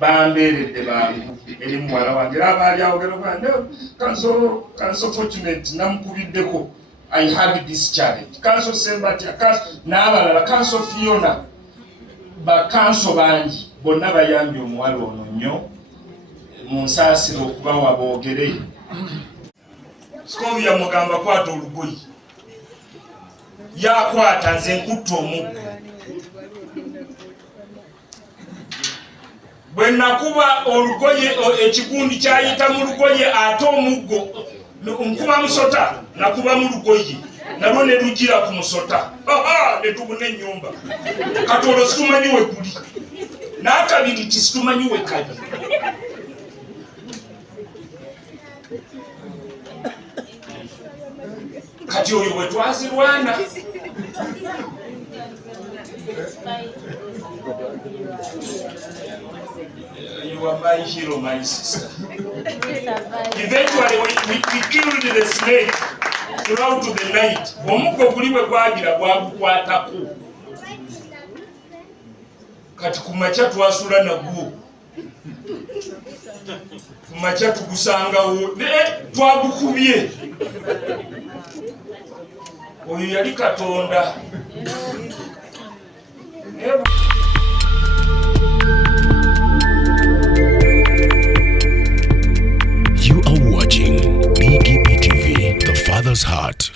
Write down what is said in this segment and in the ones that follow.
bambeeredde bangu eri muwala wange era abaali awogera bande kanso fortunate namukubiddeko I had this challenge kanso Sembati n'abalala kanso Fiona bakanso bangi bonna bayambye omuwala ono nnyo mu nsaasiro okubawa boogere Sikobi yamugamba kwata olugoyi yakwata nze nkutta omuggo bwe nakuba olugoye ekigundi kyayita mu lugoye ate omuggo nkuba musota nakuba mu lugoye nalwo ne lugira ku musota ne tubuna ennyumba kati olwo situmanyi we guli n'akabiri ti situmanyi we kali kati oyo bwe twazirwana You are my hero, my sister. Eventually, we killed the snake throughout the night. Omuggo guliwe gwagira gwagukwatako. Kati kumakya twasula nagwo. Kumakya tugusangawo. Twagukubye. Oyo yali Katonda. You are watching BGP TV, the Father's Heart.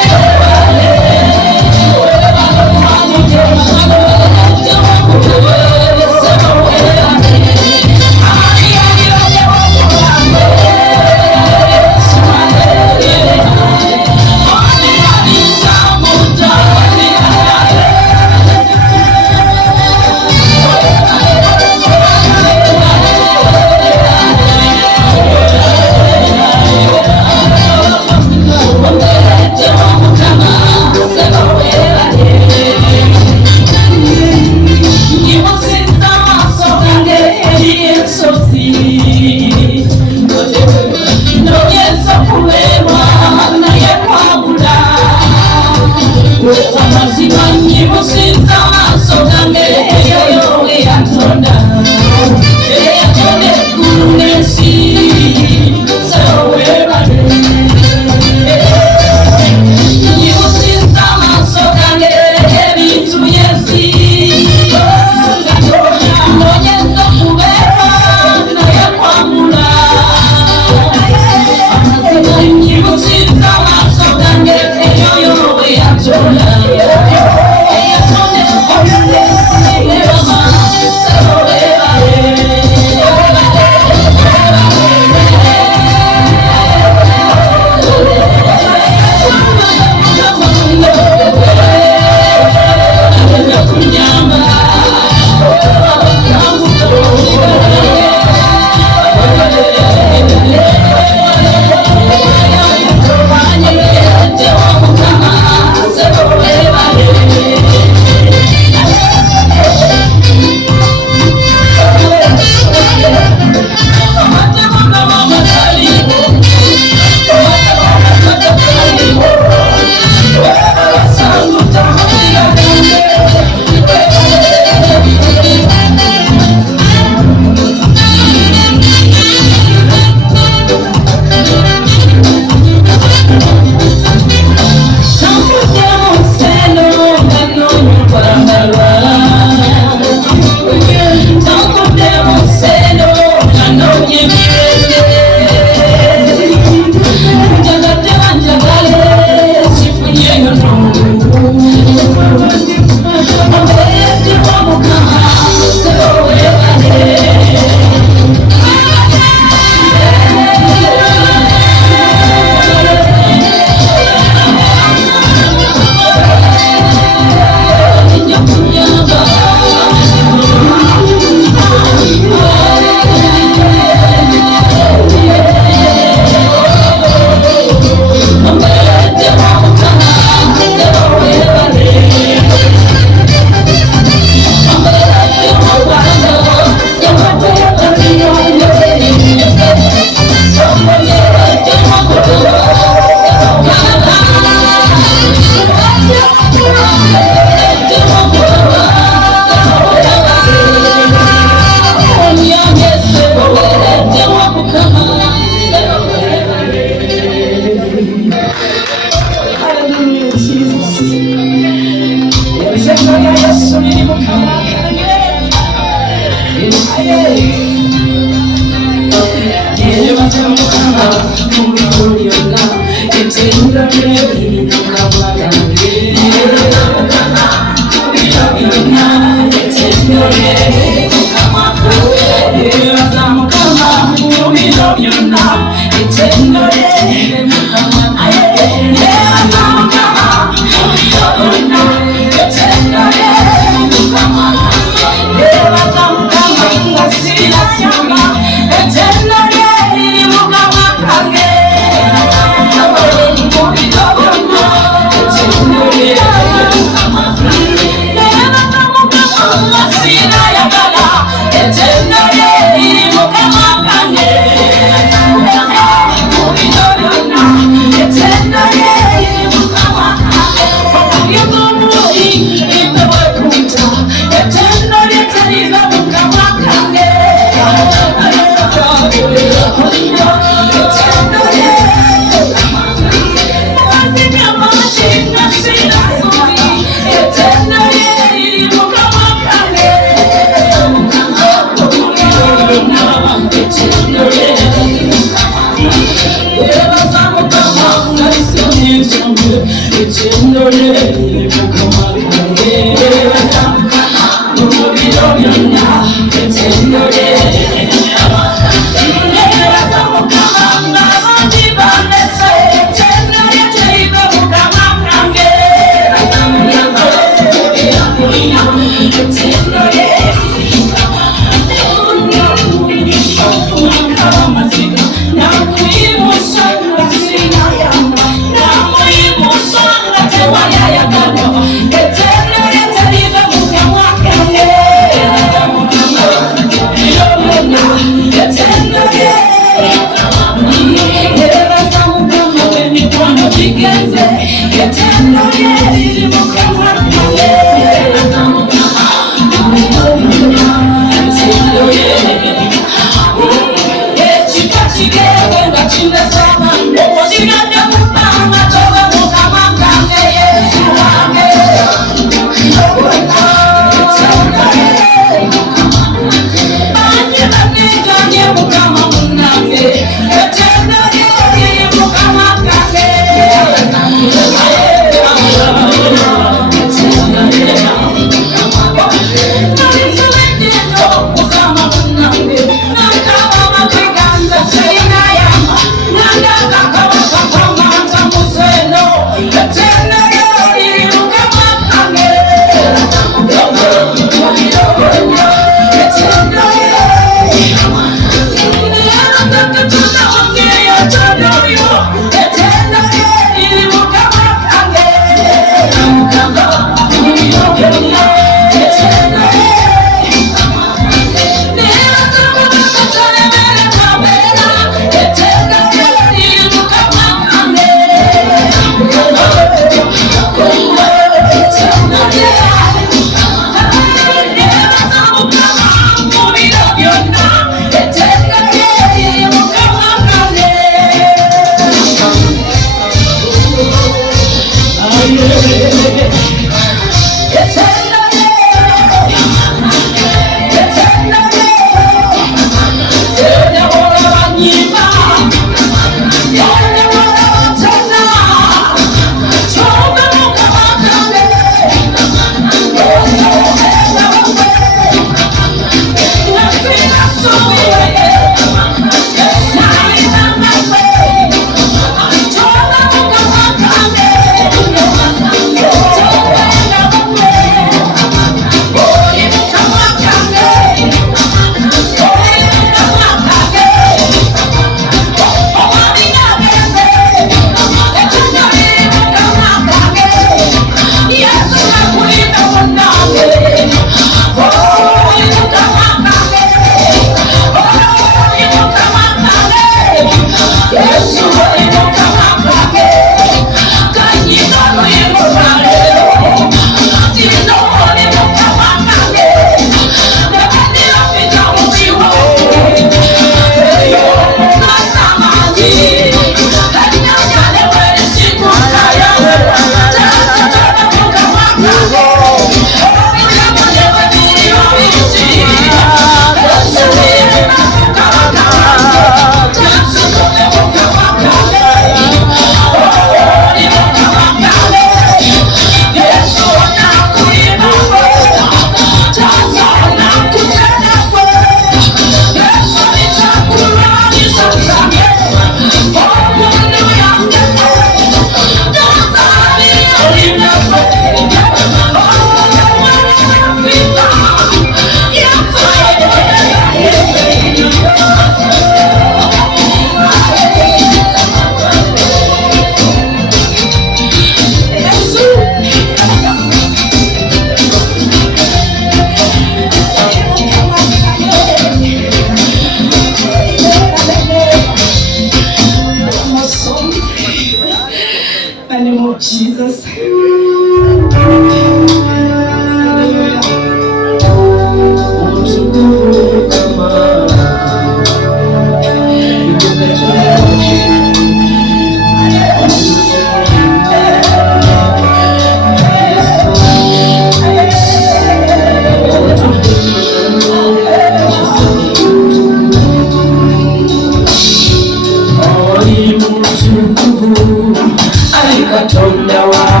Katonda wa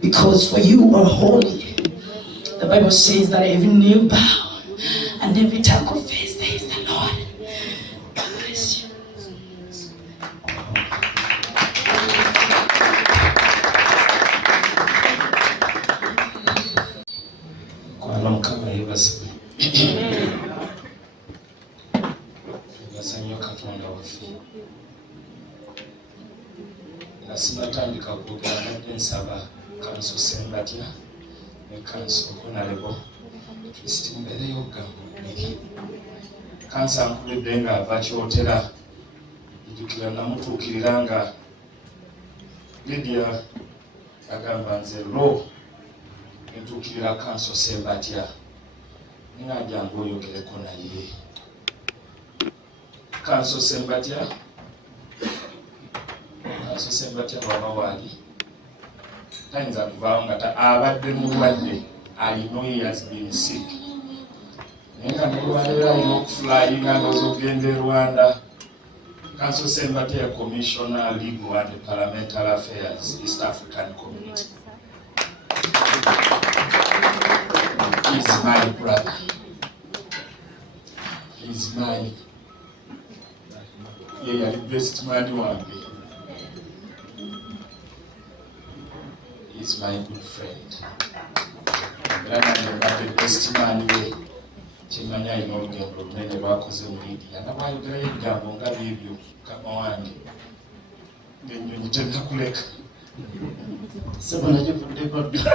Because for you are holy. The Bible says that every knee bow and every tongue confess there is the Lord. God bless you. Kwa mukama yebazibwe. Yazanyo Katonda waffe. Nga sinatandika kwogera nadde nsaba kanso Sembatya ne kanso Honorable Kristi mbeereyo ogambulire. Kansa nkubidde ng'ava Kyotera, jjukira namutuukirira nga Lydia agamba nze lo entuukirira kanso Ssembatya nga jangu oyogereko naye. Kanso Ssembatya waba waali tayinza kuvaawo nga abadde mulwadde. I know he has been sick. Naye nga mulwadde alina okuflyinga ndowooza okugenda e Rwanda. Kanso Ssembatya Commissioner Legal and Parliamentary Affairs, East African Community. He's my brother. He's my best man wange. He's my good friend. Era nange mbadde best man we. Kimanya alina olugendo olunene lwakoze mu India. Nabwayogerayo ebigambo nga byebyo Mukama wange. Ng'ennyonyi tennakuleka. Sebo nagivuddeko dda.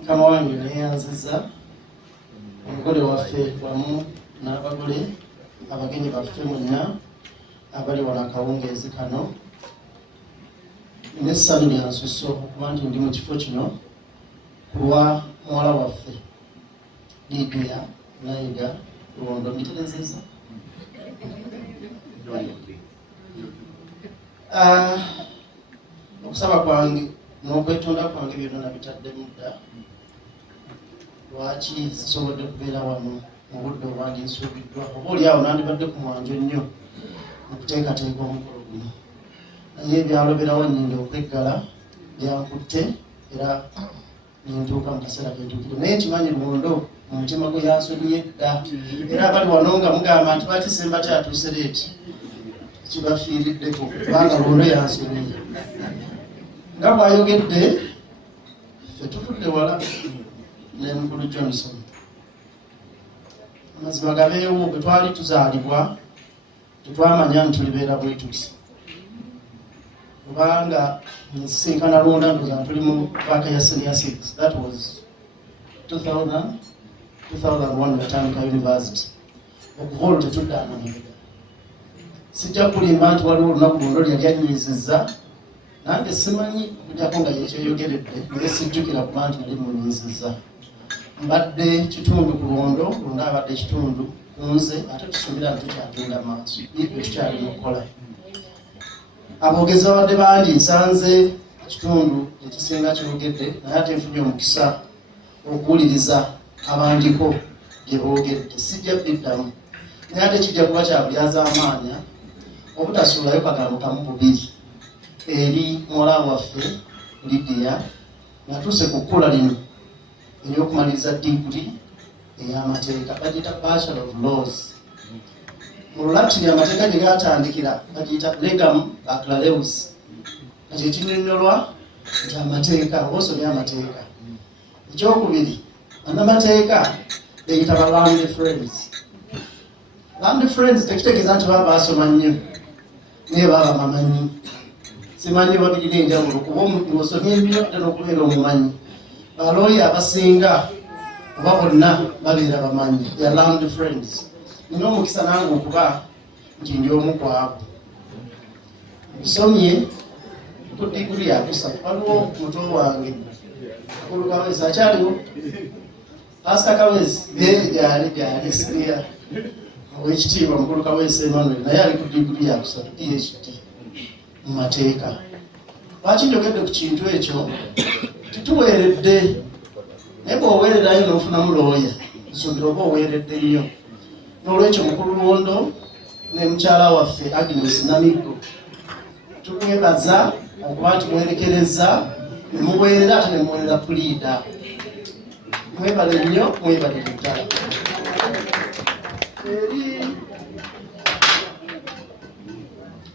Mukama wange neeyanziza omugole waffe wamu n'abagole abagenyi baffe mwenna abali wano akawungeezi kano. N'essanyu lyansusse okuba nti ndi mu kifo kino kulwa muwala waffe Lydia Nayiga Luwondo. Mbitereezezza? Okusaba kwange n'okwetonda kwange byonna nabitaddemu dda. Lwaki sisobodde kubeera wano mu budde obwange nsuubiddwa? Oba oliawo nandibadde ku mwanjo nnyo okuteekateeka omukolo guno, naye ebyaloberawo nnyingi okweggala byankutte era nentuuka mu kaseera kentuukire. Naye nkimanyi Luwondo mu mutima gwe yansonyiye dda, era abali wano nga mugamba nti lwaki Ssembatya atuuse leeti, kibafiiriddeko kubanga Luwondo yansonyiye. Nga bw'ayogedde ffe tutudde wala ne mukulu Johnson. Amazima gabeewo bwe twali tuzaalibwa tetwamanya nti tulibeera bwe tuti. Kubanga nsisinkana Luwonda ndowooza tuli mu baaka ya senior 6. That was 2001 natandika university. Okuva olwo tetuddaana mabega. Sijja kulimba nti waliwo olunaku Luwondo lyali anyiizizza, nange simanyi okujjako nga yekyeyogeredde, naye sijjukira kuba nti nali munyiizizza. Mbadde kitundu ku Luwondo, Luwondo abadde kitundu ku nze, ate tusuubira nti tukyagenda maaso. Ebyo tukyalina okukola. Aboogezi babadde bangi, nsanze ekitundu ekisinga kyogedde, naye ate nfunye omukisa okuwuliriza abandiko gye boogedde. Sijja biddamu, naye ate kijja kuba kyabulyaza amaanya obutasuulayo kagambo kamu bubiri eri muwala waffe Lydia ng'atuuse ku kkula lino ery'okumaliriza diguli ey'amateeka, bagiyita Bachelor of Laws. Mu Lulatini amateeka gye gaatandikira bagiyita Legam Baccalaureus, nga kye kinnyonnyolwa nti amateeka, oba osomye amateeka. Ekyokubiri, bannamateeka beeyita ba Land Friends. Land Friends tekitegeeza nti baba baasoma nnyo naye baba bamanyi. Simanyi babirina enjawulo kuba osomye ennyo ate n'okubeera omumanyi. Balooya abasinga oba bonna babeera bamanyi, ya Land Friends. Nina omukisa nange okuba nti ndi omu ku abo. Nsomye ku diguli ya kusatu. Waliwo muto wange Mukulu Kawezi akyaliwo, Pastor Kawezi gyali siria ow'ekitiibwa Mukulu Kawezi Emmanuel, naye ali ku diguli ya kusatu PhD mu mateeka. Lwaki njogedde ku kintu ekyo? Tituweeredde, naye bw'oweererayo n'ofunamu looya, nsuubira oba oweeredde nnyo. N'olwekyo Mukulu Luwondo ne mukyala waffe Agnes Namiggo tukwebaza okuba nti mwerekereza ne muweerera ate ne muweerera puliida. Mwebale nnyo, mwebalire ddala.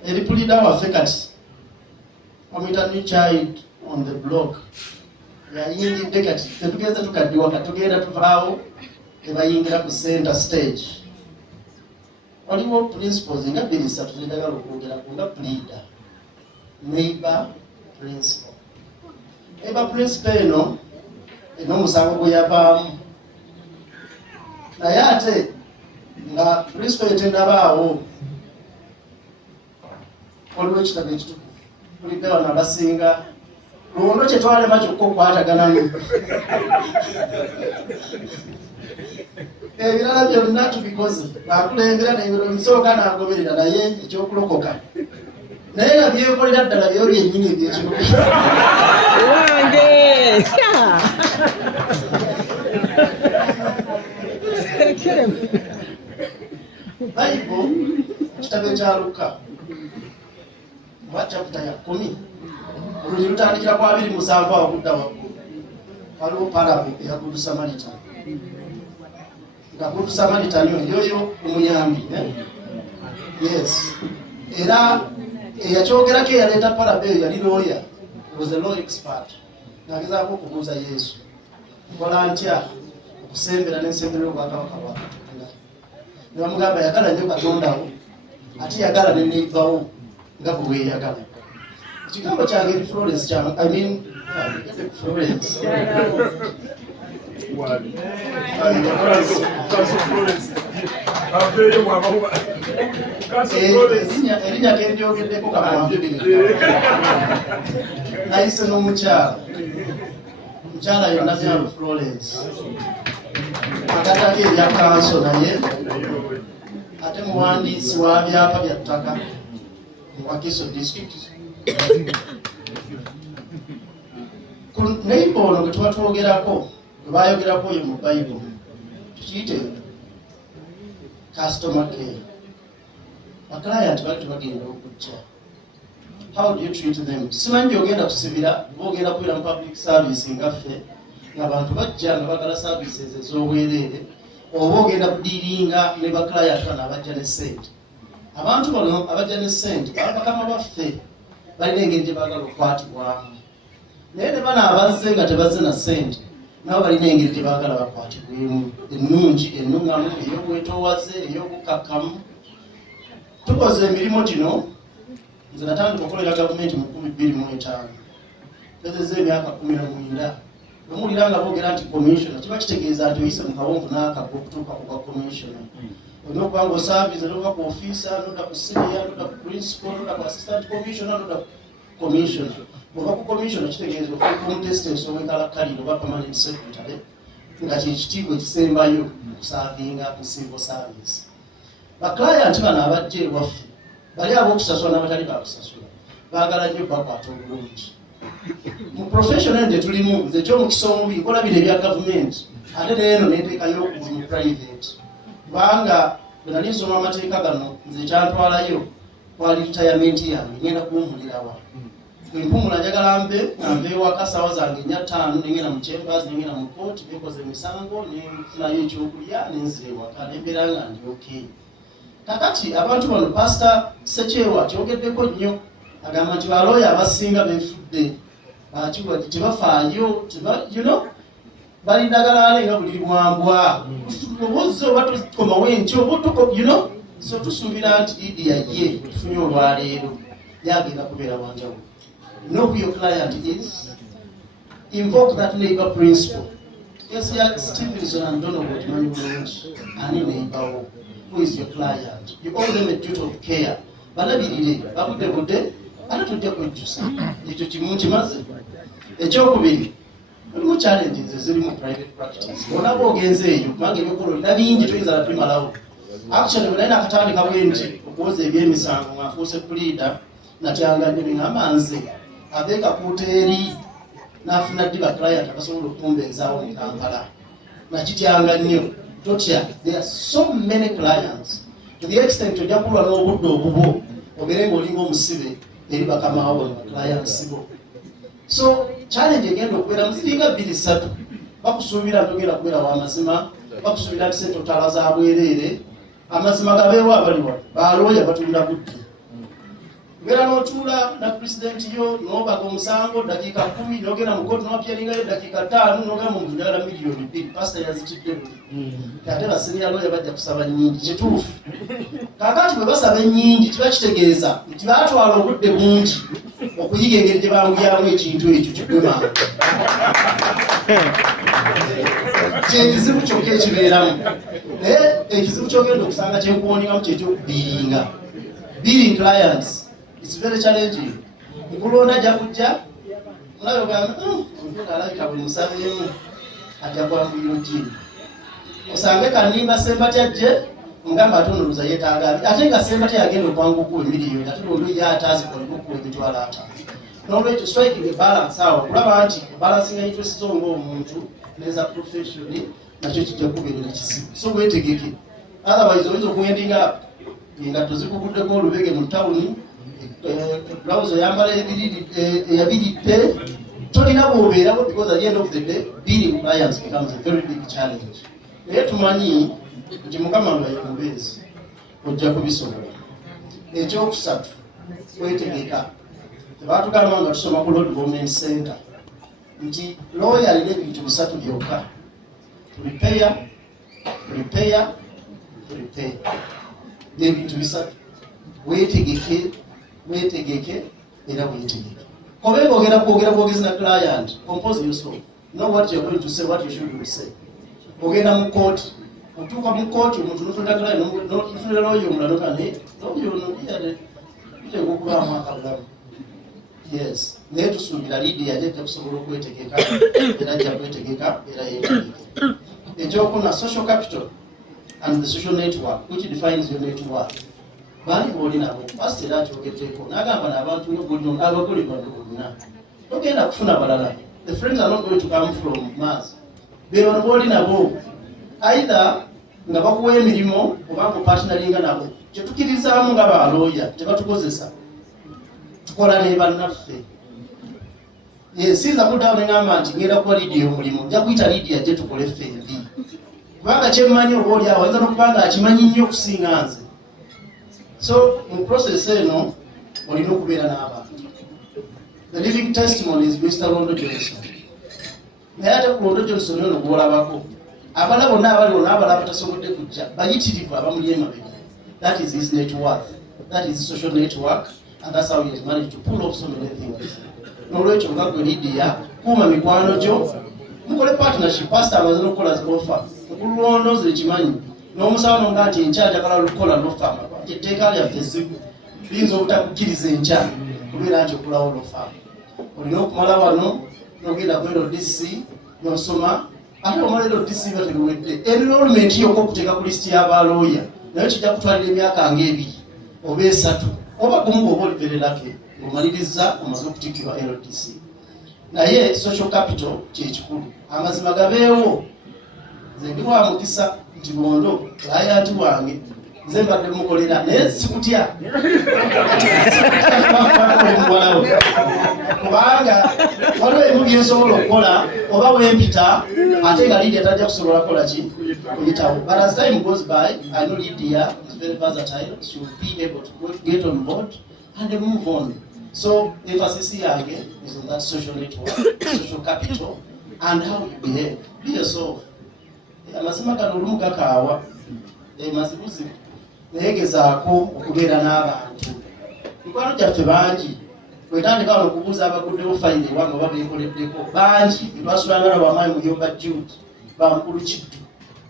Eri puliida waffe kati bamuyita New Child on the Block, yayingidde kati tetugenze tukaddiwa kati tugenda tuvaawo tebayingira ku center stage. Waliwo principles nga 2-3 zinagala okwogeraku nga puliida. Neighbor principle. Neighbor principle eno omusango gwe yavaamu, naye ate nga principle etendabaawo waliwo ekitabo ekitukuvu. Pulidde wano abasinga ono kyetwalema kyokka okukwatagana ebirala byonna tubikoze akulembera nebiro bisooka n'agoberera naye ekyokulokoka naye nga byekolera ddala byo byennyini ebyekiruka wange Bayibuli kitabo kya Luka chapter ya 10 olulimi lutandikira ku 27 okudda waggulu waliwo parable eya Good Samaritan nga Good Samaritan yoyo omuyambi yes era eyakyogerako eyaleeta parable eyo yali lawyer, was a law expert nagezaako okubuuza Yesu nkola ntya okusembera n'ensembero y'obwakabaka bwa Katonda ne bamugamba yagala nnyo Katondawo ate yagala ne neighbour nga bwe weeyagala. Ekigambo kyange Florence kyange Florence erinnya kendyogeddeko nayise n'omukyala yonna byalo Florence agatako ebya kanso naye ate muwandiisi wa byapa bya ttaka wa Kiso district. Ku neighbor ono gwe tuba twogerako gwe bayogerako oyo mu Bayibuli tukiyite customer care. Baklayant bali tebagenda okujja. How do you treat them? Simanyi ogenda kusibira ogenda kubeera mu public service ngaffe ng'abantu bajja nga bagala services ez'obwereere oba ogenda kudiiringa ne baklayant bano abajja ne ssente. Abantu bano abajja ne ssente bakama baffe balina engeri gye baagala okukwatibwamu naye ne bano abazze nga tebazze na ssente nabo balina engeri gye baagala bakwatibwemu ennungi ennuŋŋamu ey'obwetoowaze ey'obukakkamu. Tukoze emirimu gino nze natandika okukolera gavumenti mu 2025 mpezezza emyaka 19 omuwulira nga boogera nti commissioner kiba kitegeeza nti oyise mu kawonvu n'akagwa okutuuka ku bwa commissioner. Olina okuba ng'osaaviza n'ova ku officer n'odda ku senior n'odda ku principal n'odda ku assistant commissioner n'odda ku commissioner. Bw'ova ku commissioner kitegeeza ofa contestant ow'enkalakkaliro oba permanent secretary nga kyekitiibwa ekisembayo okusaavinga mu civil service. Baklayant bano abajja ewaffe bali ab'okusasula n'abatali bakusasula baagala nnyo bakwata obulungi. Mu professional nte tulimu nze ekyomukisa omubi kola bino ebya gavumenti ate neeno neteekayo okuzi mu private kubanga bwe nali nsoma amateeka gano nze ekyantwalayo kwali retirement yange ngenda kuwummulirawa. Empumula njagala mbe nga mbeewaka ssaawa zange 4 nengenda mu chambers nengenda mu kooti bekoze emisango nenfunayo ekyokulya nenzira ewaka nembeera nga ndi okay. Kakati abantu bano Pastor Sekyewa kyogeddeko nnyo agamba nti balooya abasinga beefudde bakiwa tebafaayo balindagala nga buli mwambwa obuzze oba tukomawo entyo oba so tusuubira nti Idi yaye tufunye olwaleero yagenda kubeera wanjawulo. Know who your client is. Invoke that neighbor principle. Yes, Stevenson and Donovan Mani Bulungi ani neighbor who is your client. You owe them a duty of care. Balabirire babudde ate tujja kwejjusa ekyo kimu kimaze. Ekyokubiri mulimu challenges eziri mu private practice. Olaba ogenze eyo kubanga ebikolo bina bingi toyinza na bimalawo. Actually bwe nali nakatandika bwenti okuwoza ebyemisango ng'afuuse puliida natyanga nnyo ngamba nze abeeka kuteeri n'afuna ddi baklayant abasobola okumbenzaawo mu Kampala nakityanga nnyo totya. There are so many clients to the extent ojja kulwa n'obudde obubo obeere ng'olinga omusibe eri bakamaawo mu clients bo. So challenge egenda okubeera muziringa 2-3 bakusuubira ntogenda kubeera w'amazima bakusuubira nti sente otala za bwereere amazima gabeewo abaliwa balooya batunda budde kubeera n'otuula na president yo n'obaga omusango dakiika 10 n'ogenda mu kooti n'owapiyalingayo dakiika 5 n'ogamba omuntu njagala $2 million pastor yazitidde buli ate basenior lawyer bajja kusaba nnyingi kituufu. Kaakati bwe basaba ennyingi kiba kitegeeza nti baatwala obudde bungi okuyiga engeri gye bangulyamu ekintu ekyo kigwemanga kyekizibu kyokka ekibeeramu. Naye ekizibu kyogenda okusanga kyenkuwoningamu kyekyokubiiringa billing clients. It's very challenging. Nkulonda ajja kujja Mulaba gamba omuntu alabika buli musabeemu ajja kwanguyira ojjini. Osange Kanimba Ssembatya mugamba atonoruza yeetaaga ate nga Ssembatya yagenda okwanguka emiliyoni ate olwo ye ataazikolemu ku emitwalo 5. N'olwekyo striking a balance awo kulaba nti balansinga interest zo ng'omuntu neza profession nakyo kijja kubeerera kisibu. So weetegeke. Otherwise oyinza okuyendinga engatto zikuguddeko olubege mu tawuni, blouse oyambala eyabiridde, tolina bw'obeerawo because at the end of the day being clients becomes a very big challenge. Naye tumanyi nti Mukama lwa ye mubeezi ojja kubisobola. Ekyokusatu weetegeka. Tebaatugamba nga tusoma ku Lord Government Center nti lawyer alina ebintu bisatu byokka: prepare. Ebintu bisatu. Weetegeke era weetegeke. Kobenga ogenda kwogeza na client, compose yourself. Know what you're going to say, what you should say. Ogenda mu court, otuuka mu court omuntu n'otunda client n'otunda lawyer omulala n'okane lawyer ono yade biteeka okubaamu akabulamu. Yes, naye tusuubira Lydia ajja kusobola okwetegeka era ajja kwetegeka era yeetegeke. Ekyokuna social capital and the social network, which defines your network. Bani boli nabo first era kyogeddeko n'agamba n'abantu n'obulino abagole bonna togenda kufuna balala. The friends are not going to come from Mars. Bano boli nabo either nga bakuwa emirimu oba ngo partneringa nabo. Kye tukirizaamu nga balooya tebatukozesa tukola ne bannaffe. Sinza muddawo ne ngamba nti ngenda kuwa Lydia omulimu, nja kuyita Lydia ajje tukole ffembi kubanga kyemmanyi oba oli awo ayinza n'okubanga akimanyi nnyo okusinga nze. So in process eno olina okubeera n'abantu. The living testimony is Mr. Londo Johnson. Naye ate ku Londo Johnson ono gw'olabako abala bonna abali wonna abalala batasobodde kujja bayitirivu abamuli emabega. That is his net worth. That is his social network, and that's how he has managed to pull off so many things. N'olwekyo nga gwe Lydia kuuma mikwano gyo mukole partnership. Pastor amaze n'okukola offer okulondooza ekimanyi n'omusaba n'onga nti enkya njagala lukola lofama etteeka lyaffe zibu liyinza obutakukkiriza enkya kubeera nti okulawo lofama. Olina okumala wano n'ogenda ku LDC n'osoma ate omala LDC bateruwedde enrollment yokka okuteeka ku lisiti y'abalooya naye kijja kutwalira emyaka ng'ebiri oba 3 oba gumu bw'oba olivererake ng'omaliriza omaze okutikkirwa LDC. Naye social capital kyekikulu. Amazima gabeewo. Nze ndi wa mukisa nti Bondo client wange nze mbadde mukolera naye sikutya kubanga waliwo ebimu byensobola okukola oba wempita ate nga Lydia tajja kusobola kukola ki kuyitawo. But as time goes by, I know Lydia is very versatile. She will be able to get on board and move on. So emphasis yange is on that social network, social capital, and how you behave. Be yourself. Amazima gano olumu gakaawa mazibuzibu naye gezaako okubeera n'abantu. Mikwano gyaffe bangi bwetandika wano okubuuza abaguddewo fayini ewange oba beekoleddeko bangi betwasula bana bamaanyi Muyomba Jude, bamukulu Kiddu,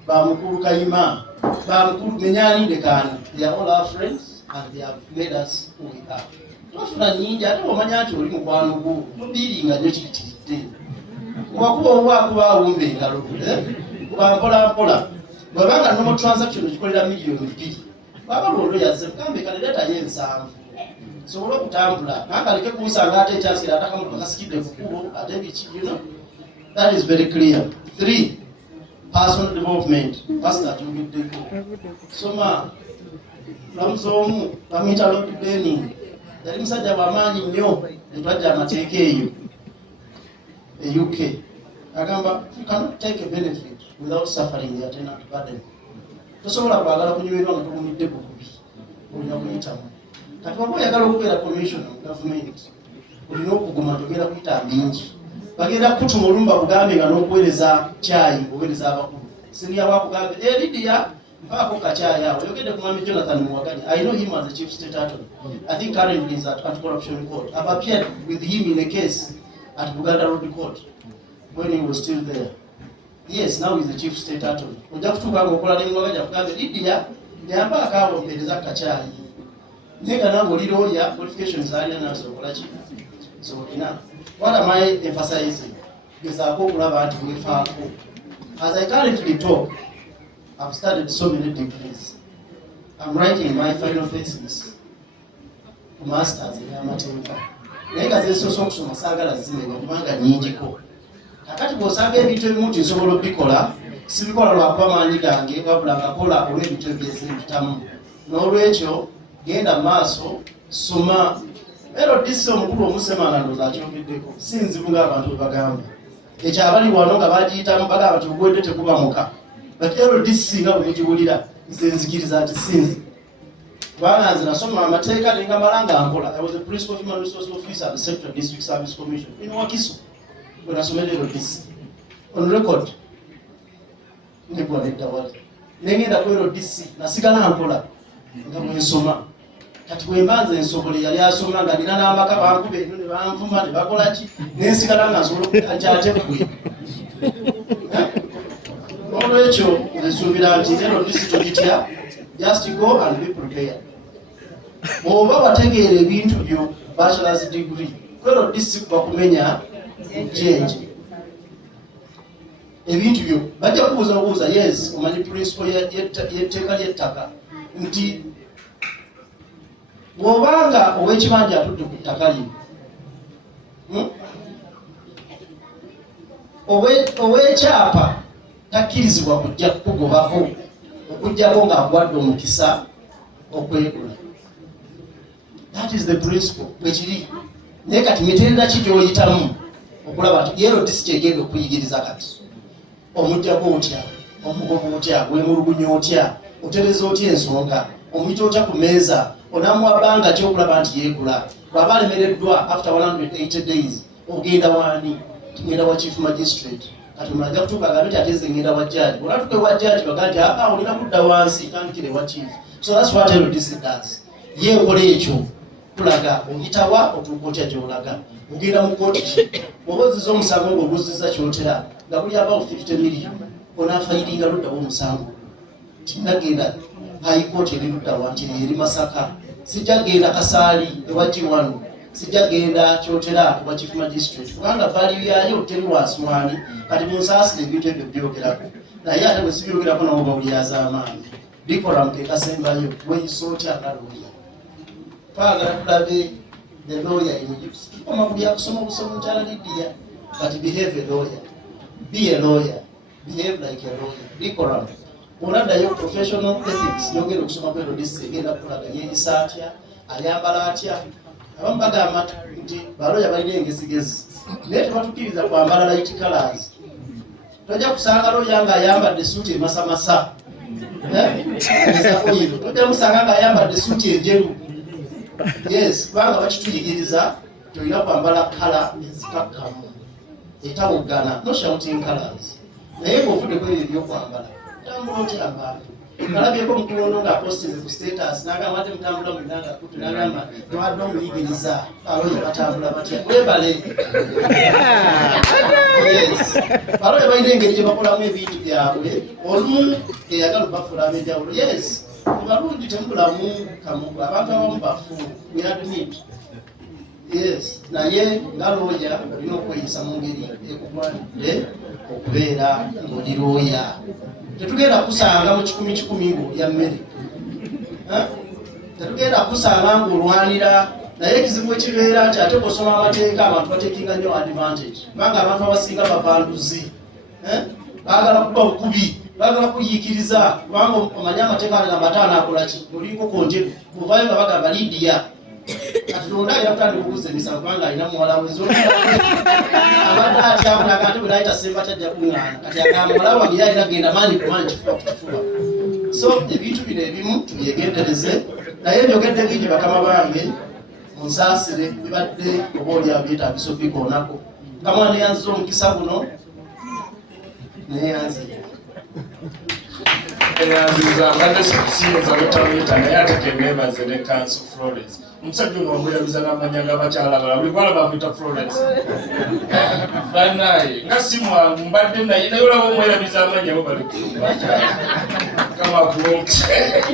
bamukulu Kayima, bamukulu Menyanindekani. They are all our friends and they have made us who we are. Twafuna nnyingi ate omanya nti oli mukwano gwo tobiiringa nnyo kiyitiridde kubakuba oba akuba awumba engalo mpola bwebanga nomo transaction ekikolera miliyoni 2 baba Londo yazze mukambe kaleetayo 7 sobola okutambula nakaleke kumusanga ate ekyasikira atakamuntu akasikidde kukubo ate biki, you know. That is very clear. 3, personal development. Pastor tugiddeko soma lamusomu bamuyita Lord Benning. Yali musajja w'amaanyi nnyo netwajja amateeka eyo UK. Agamba you cannot take a benefit without suffering the attendant burden. Tosobola kwagala kunywerwa nga togumidde bukubi olina kuyitamu. Kati waba oyagala okubeera commission mu government olina okuguma togenda kuyita bingi. Bagenda kutuma olumba bugambe nga n'okuweereza caayi oweereza abakulu. Senior wakugambe Lydia mpaako kacaayi awo yogedde ku Mwami Jonathan Muwaganya. I know him as the chief state attorney. I think currently is at anti-corruption court. I've appeared with him in a case at Buganda Road Court when he was still there. Yes, now he's the chief state attorney. Ojja kutuuka ng'okola n'emwaganya kugambe Lydia nyambaako awo mpeereza kacaayi. Naye nga nange oli lawyer, qualifications alina nazo okola ki? Z'olina. What am I emphasizing? Gezaako okulaba nti weefaako. As I currently talk, I've studied so many degrees. I'm writing my final thesis to masters ey'amateeka. Naye nga zeesoose okusoma saagala zimenya kubanga nnyingiko. Kakati bw'osanga ebintu ebimu nti nsobola obikola, sibikola lwakuba maanyi gange wabula ngakola olw'ebintu ebyezempitamu. N'olwekyo genda mu maaso, soma. LDC omukulu omusemanga ndowooza akyogeddeko, si nzibu ng'abantu bwe bagamba. Ekyo abali wano nga bagiyitamu bagamba nti ogwedde tekubamuka. But LDC nga bwe mugiwulira, nze nzikiriza nti si nze. Kubanga nze nasoma amateeka ne ngamala nga nkola. I was a principal human resource officer at the Central District Service Commission in Wakiso when nasomera LDC. On record, nebwa nedda wali. Ne ngenda ku LDC nasigala nkola nga bwe nsoma. Kati bwe mbanze ensobole yali asoma nga nina n'amaka bankube eno ne banvuma ne bakola ki n'ensigala nga nsobola okukyate bwe. N'olwekyo nsuubira nti LDC togitya, just go and be prepared. Bw'oba wategeera ebintu byo bachelor's degree, ku LDC kuba kumenya jenje. Ebintu byo bajja kubuuza yes omanyi principle y'etteeka ly'ettaka nti bw'obanga ow'ekibanja atudde ku ttaka lye ow'ekyapa takkirizibwa kujja kukugobako okuggyako ng'akuwadde omukisa okwegula. That is the principle bwekiri. Naye kati mitendera ki gy'oyitamu okulaba nti LDC kyegenda okuyigiriza kati omuggyako otya, omugoba otya, weemulugunya otya, otereza otya ensonga, omuyita otya ku mmeeza, onamuwa bbanga ki okulaba nti yeegula. Bw'aba alemereddwa after 180 days ogenda waani? Tugenda wa chief magistrate. Kati omulala ajja kutuuka agambe nti ate nze ngenda wa judge. Olatuuka ewa judge baga nti olina kudda wansi tandikire wa chief. So that's what LDC does. Yeekola ekyo kulaga oyitawa otuuka otya gy'olaga. Ogenda mu kooti ki? Oba ozizza omusango ng'oguzizza kyotera nga buli about 50 million onaafayiringa luddawo omusango. Tinagenda high court eri luddawa nti eri Masaka. Sijja genda Kasaali ewa G1. Sijja genda kyotera ewa chief magistrate. Kubanga value yayo teri waswani. Kati munsaasire ebintu ebyo byogerako. Naye ate bwe sibyogerako nabo bawuliriza amaanyi. Bikola mukeekasembayo weeyisa akalooya. Twagala tulabe the lawyer in you. Amagulu yakusoma obusomo mukyala Lydia. But behave a lawyer. Be a lawyer. Behave like a lawyer. Bikola. Oladayo professional ethics yogera okusoma ku LDC egenda kukolaga yeeyisa atya, ayambala atya. Abamu bagamba nti baloya balina engezigezi. Naye tebatukkiriza kwambala light colors. Tojja kusanga loya ng'ayambadde suuti emasamasa. Tojja kusanga ng'ayambadde suuti enjeru. Yes, kubanga bakituyigiriza tolina kwambala kala ezikakkamu etawogana, no shouting colors. Naye bw'ovudde ku ebyo ebyokwambala tambula otya abantu. Nalabyeko mukulu ono ng'apostize ku status n'agamba ate mutambula mulina nga kutu n'agamba twadde omuyigiriza baloya batambula batya. Webale. Yes. Baloya balina engeri gye bakolamu ebintu byabwe. Olumu eyagala obafuula ab'enjawulo. Yes. Balungi temulamu kamugu abantu abamu bafu. We admit. Yes. Naye nga looya olina okweyisa mu ngeri ekugwanidde okubeera ng'oli looya. Tetugenda kusanga mu kikumi ng'olya mmere. Tetugenda kusanga ng'olwanira. Naye ekizibu ekibeera nti ate bw'osoma amateeka abantu batekinga nnyo advantage. Kubanga abantu abasinga bavanduzi. Baagala kuba bukubi. Baagala kuyiikiriza. Kubanga omanyi amateeka agamba ate anaakola ki? Olinkoko njeru. Bw'ovaayo nga bagamba Lydia. Kati londa era kutandika okubuuza emisango kubanga alina muwala we. Abadde atyabulaga ate bwe naayita Semba tajja kuŋŋaana. Kati agamba muwala wange ye alina genda maanyi ku maanyi kifuba ku kifuba. So ebintu bino ebimu tubyegendereze. Naye byogedde bingi bakama bange munsaasire bibadde oba oli abyetaagisa obikoonako. Kamwana eyanziza omukisa guno neyanzira. Eyanziza mbadde sikiyinza butamuyita naye ate keneebaze ne Council Florence. Omusajja ono wamwerabiza n'amanya g'abakyala abalala buli kwala bamwita Florence. Bannaaye nga si mwangu mbadde naye naye olaba omwerabiza amanya bo bali kubakyala. Kama kulungi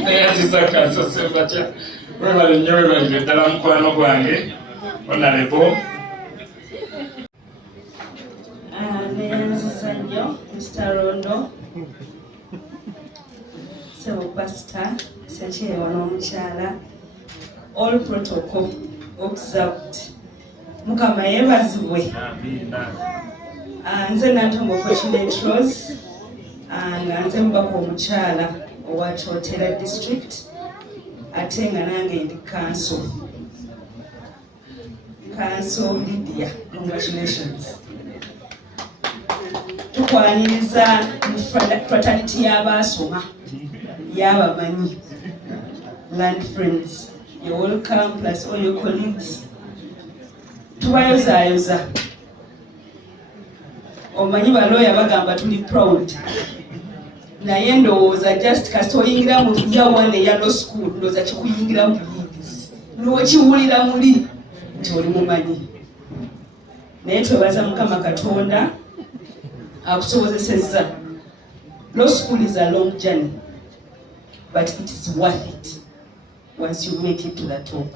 neyanziza Council Sembatya. Webale nnyo webalire ddala mukwano gwange Honorable neyanziza nnyo Mr. Rondo, Sebo Pastor, Sekyewa n'omukyala, all protocol observed. Mukama yeebazibwe. Nze Nantongo Fortunate Rose, nga nze mubaka omukyala owa Kyotera district, ate nga nange ndi Council Lydia, congratulations. Tukwaniriza fraternity y'abaasoma y'abamanyi, land friends, you're welcome, plus all your colleagues. Tubayozaayoza. Omanyi balooya bagamba tuli proud. Naye ndowooza just kasita oyingira mu yawande ya law school, ndowooza kikuyingira mu buyingizi. N'okiwulira muli nti oli mumanyi. Naye twebaza Mukama Katonda akusobozesezza. Law school is a long journey, but it is worth it once you make it to the top.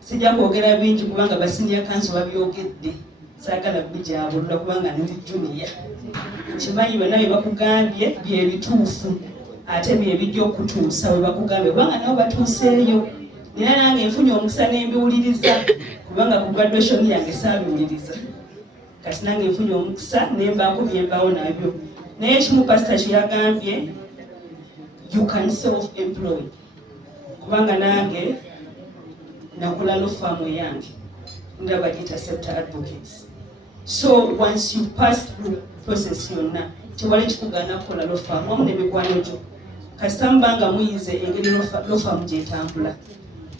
Sijja kwogera bingi kubanga basinja kanso babyogedde, saagala bijaabulula kubanga ndi junior. Kimanyi bonna bye bakugambye bye bituufu ate bye bijja okutuusa bwe bakugambye kubanga nabo batuuseeyo. Nina nange nfunye omukisa n'embiwuliriza kubanga ku graduation yange saabiwuliriza. Kati nange nfunye omukisa nembaako byembaawo nabyo. Naye kimu pastor kye yagambye, you can self-employ. Kubanga nange nakula law firm yange ndaba giyita sector advocates. So once you pass through process yonna tewali kikugaana kukola law firm wamu n'emikwano gyo. Kasita mubanga muyize engeri law firm gyetambula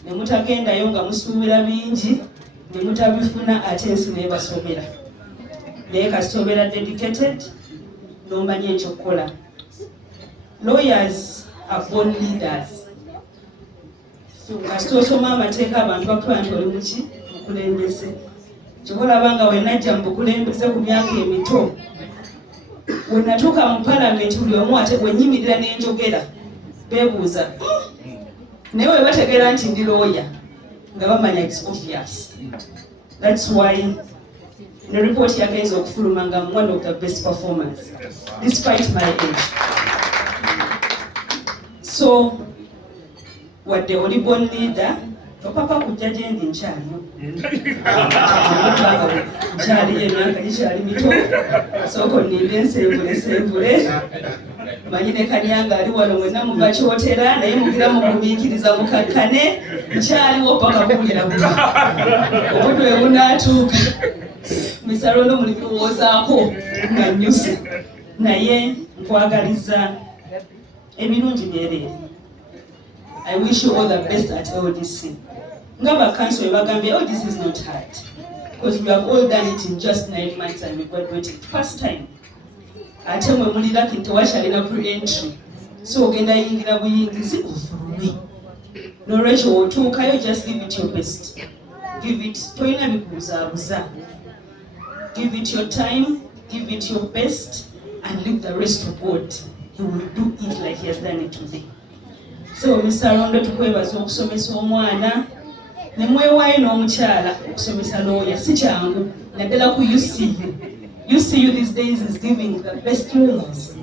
ne mutagendayo nga musuubira bingi ne mutabifuna ate ensi n'ebasomera. Naye kasita obeera dedicated n'omanyi ekyokukola. Lawyers are born leaders. Kasita osoma amateeka abantu bakuba nti oli muki mukulembeze. Kyokolabanga we najja mu bukulembeze ku myaka emito, we natuuka mu palamenti buli omu ate bwe nnyimirira n'enjogera beebuuza naye we bategeera nti ndi lawyer nga bamanya it's obvious. That's why ne report yagenza okufuluma nga one of the best performers despite my age. So wadde oli born leader, topapa kujja gye ndi nkyaliyo. Nkyaliyo emyaka gikyali mito, sooka onninde ensevule. Manyi ne Kanyanga ali wano mwenna muva Kyotera naye mugira mugumiikiriza mukakkane, nkyaliwo paka kuwulira buba. Obudde bwe bunaatuuka Mr. Rondo mulibowoozaako nga nnyuse. Naye nkwagaliza ebirungi byereere. I wish you all the best at LDC. Ngaba council bagambye, oh, this is not hard because we have all done it in just 9 months and we graduated first time. Ate mwe muli lucky nti wakyalina pre-entry, so ogenda yingira buyingizi ofulume. N'olwekyo otuukayo, just give it your best. Give it, toyina bikubuzaabuza. Give it your time, give it your best, and leave the rest to God. He will do it like he has done it today. So Mr. Rondo tukwebaza okusomesa omwana ne mwewaayo n'omukyala okusomesa lawyer si kyangu naddala ku UCU. UCU these days is giving the best lawyers.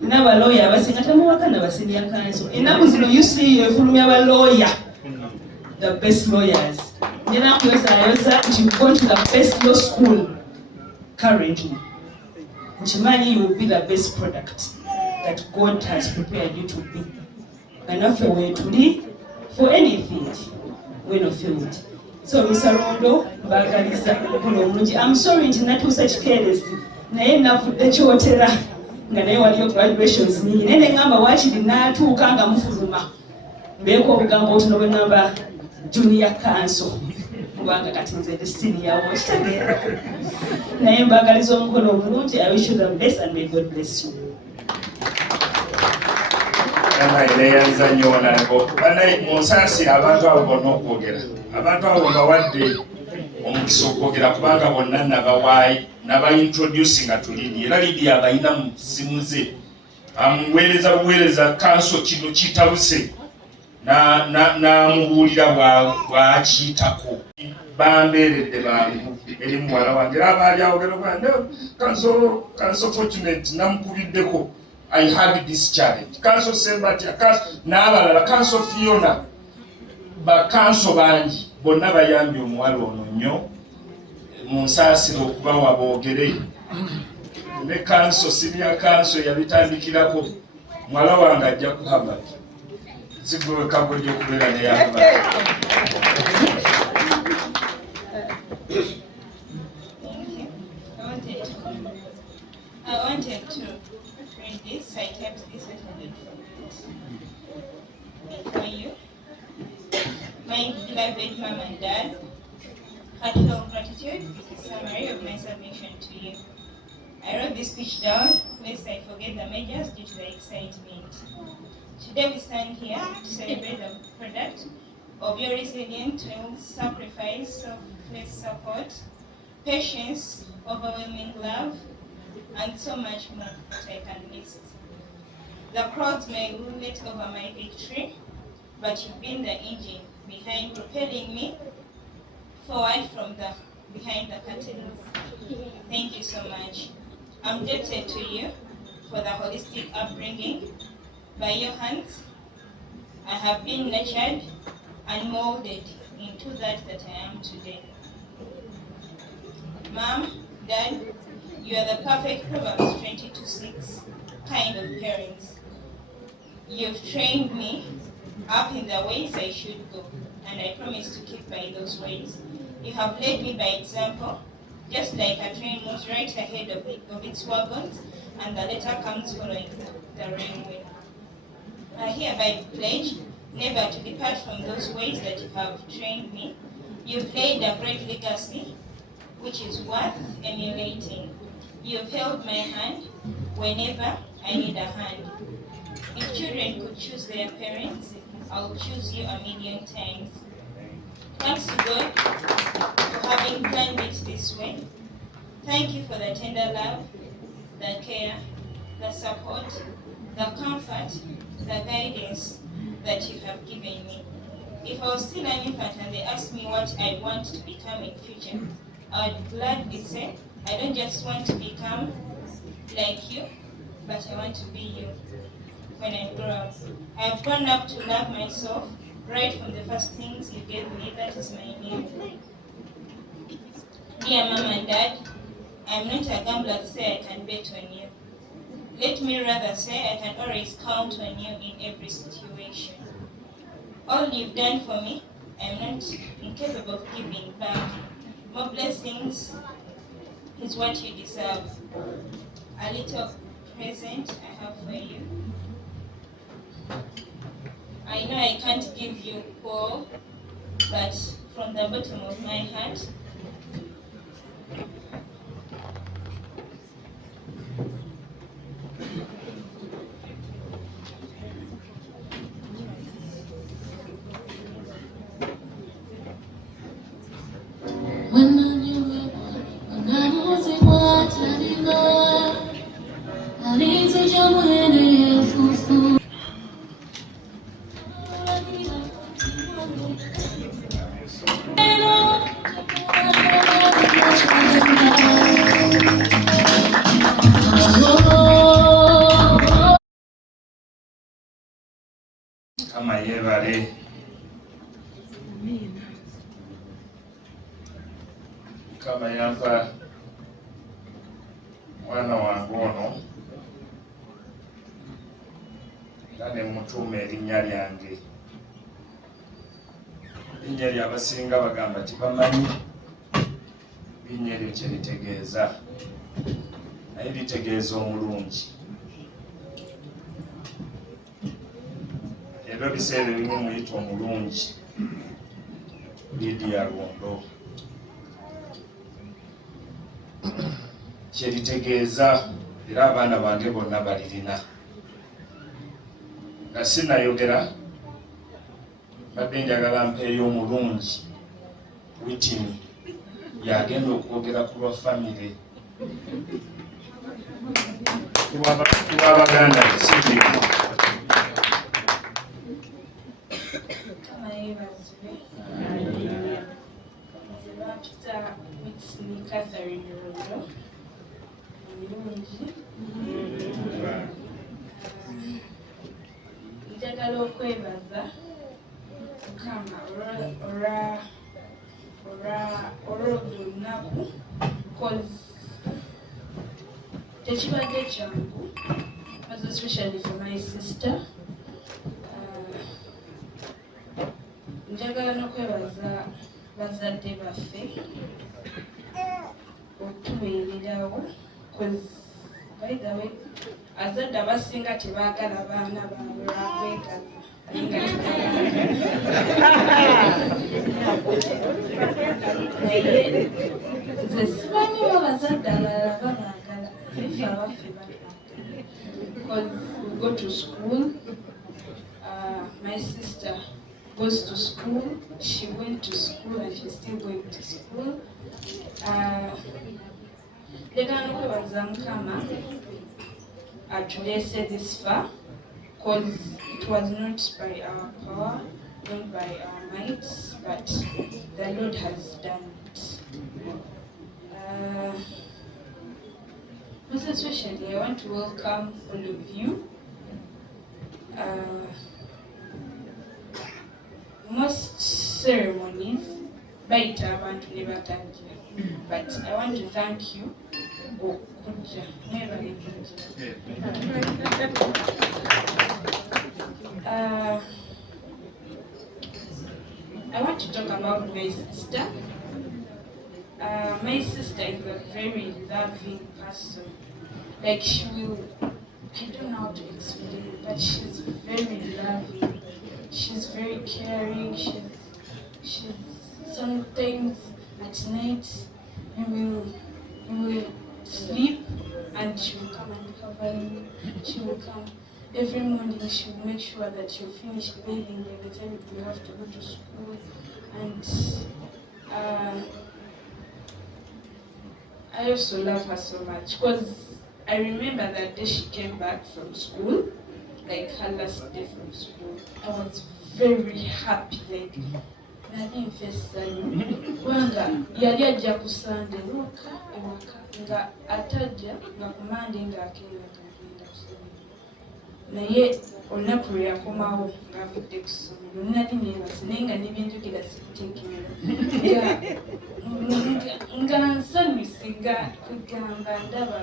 N'aba lawyer abasinga tamuwakana basenior counsel. Ennaku zino UCU efulumya aba lawyer, the best lawyers. Nina kuyozaayoza nti you've gone to the best law school currently. Nkimanyi you will be the best product that God has prepared you to be. Enough way to live for anything when you feel it. So Mr. Rondo, bagaliza okukola omulungi. I'm sorry nti natuusa kikeerezi naye navudde Kyotera nga naye waliyo graduations nyingi. Naye ne ngamba waakiri naatuuka nga mufuluma mbeeko obugambo obutono bwe ngamba junior council kubanga kati nze ndi senior wakitegeera. Naye mbagaliza omukono omulungi. I wish you the best and may God bless you. Neyanza nnyo wanango banaye munsaasira abantu abo bonna okwogera. Abantu abo bawadde omukisa okwogera kubanga bonna nabaintroduce nga tulidi era Lydia abayina mu simu ze amuweereza buweereza kanso kino kitabuse namubuulira bwakiyitako bambeeredde bangu eri muwala wange era abaali awogera bwande kanso fortunate namukubiddeko I had this challenge kanso Sembati n'abalala kanso Fiona bakanso bangi bonna bayambye omuwala ono nnyo mu nsaasiro okubawa boogere ne kanso senior kanso yabitandikirako muwala wange ajja kuhaba sigwe kagoje okubeera naye akuba I wanted to read this. I typed this for you. My beloved mom and dad, heartfelt gratitude is a summary of my submission to you. I wrote this speech down lest I forget the majors due to the excitement. Today we stand here to celebrate the product of your resilient will, sacrifice, selfless support, patience, overwhelming love, and so much more that I can list. The crowds may roulette over my victory, but you've been the engine behind propelling me forward from behind the curtains. Thank you so much. I'm indebted to you for the holistic upbringing. By your hands, I have been nurtured and molded into that I am today. Mom, Dad, you are the perfect Proverbs 22:6 kind of parents. You've trained me up in the ways I should go, and I promise to keep by those ways. You have led me by example, just like a train moves right ahead of its wagons, and the letter comes following the railway. I hereby pledge never to depart from those ways that you have trained me. You've laid a great legacy, which is worth emulating. You've held my hand whenever I need a hand. If children could choose their parents, I'll choose you a million times. Thanks to God for having planned it this way. Thank you for the tender love, the care, the support, the comfort, the guidance that you have given me. If I was still an infant and they asked me what I want to become in future, I would gladly say, I don't just want to become like you, but I want to be you when I grow up. I have grown up to love myself right from the first things you gave me, that is my name. Dear Mom and Dad, I'm not a gambler to say I can bet on you. Let me rather say I can always count on you in every situation. All you've done for me, I'm not incapable of giving back. More blessings is what you deserve. A little present I have for you. I know I can't give you all, but from the bottom of my heart, kama yebale kama yampa mwana wange ono era ne mutuuma erinnya lyange. Erinnya lyabasinga bagamba tibamanyi linnya eryo kye litegeeza, naye litegeeza omulungi. Ebyo biseera ebimu muyita omulungi, Lydia Lundo. Kye litegeeza era abaana bange bonna balirina. Nga sinayogera badde njagala mpeeyo omulungi Whitney yagenda okwogera ku lwa famire lw'Abaganda. tekibadde kyangu, especially for my sister. Njagala n'okwebaza bazadde baffe okutubeererawo, cause by the way azadde abasinga tebaagala baana baabwe bakwegaza naye nze simanyiwo bazadde abalala babaagala, ife abaffe babaagala. Because we go to school, my sister goes to school, she went to school and she's still going to school. Njagala n'okwebaza Mukama atuleese this far, because it was not by our power, not by our might, but the Lord has done it. Most especially, I want to welcome all of you. Most ceremonies bayita abantu ne batangira, but I want to thank you okujja, mwebale kujja. I want to talk about my sister. My sister is a very loving person. Like she will, I don't know how to explain it, but she's very loving. She's very caring. She's sometimes at night you will sleep and she will come and cover you. She will come every morning. She will make sure that you finish bathing by the time you have to go to school. And I also love her so much, because I remember that day she came back from school, like her last day from school. I was very happy, like nali nfessanyu kubanga yali ajja ku Sunday ewaka nga atajja nga ku Monday ng'agenda kusomero, naye olunaku lwe yakomawo ng'avudde ku ssomero nali neebase naye nga n'ebyenjogera sibitegeera nga nsanyuse nga kugamba ndaba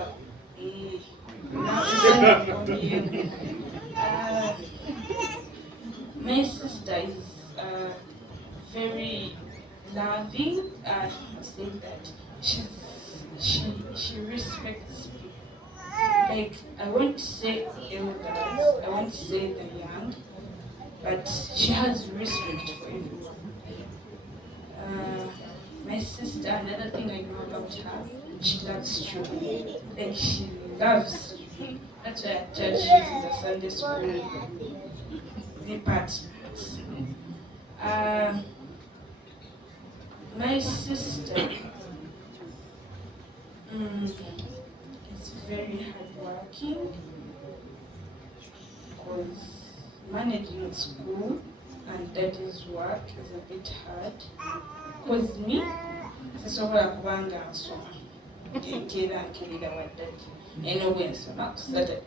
my sister is very loving. I must say that she respects people. Like, I won't say elders, I won't say the young, but she has respect for everyone. My sister, another thing I know about her, she loves children. Like, she loves children. That's why at church she uses a Sunday school department. My sister is very hardworking, because managing school and daddy's work is a bit hard. Because me, sisobola kubanga nsoma nkeera nkirira wa daddy, eno bwe nsoma ku Saturday,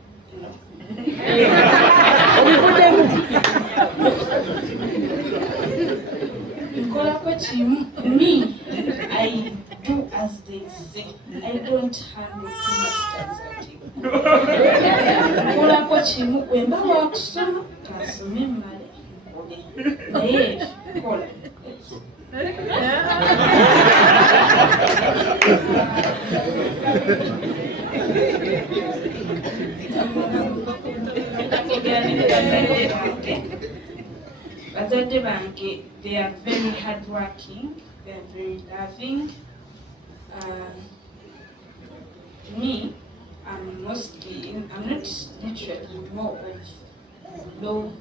nkolako kimu. Me, I do as they say. I don't handle too much stuff. Nkolako kimu, bwe mba wa kusoma kansome mmale nkole, naye kola bazadde bange. They are very hardworking, they are very loving. Me, I'm not literally more of low.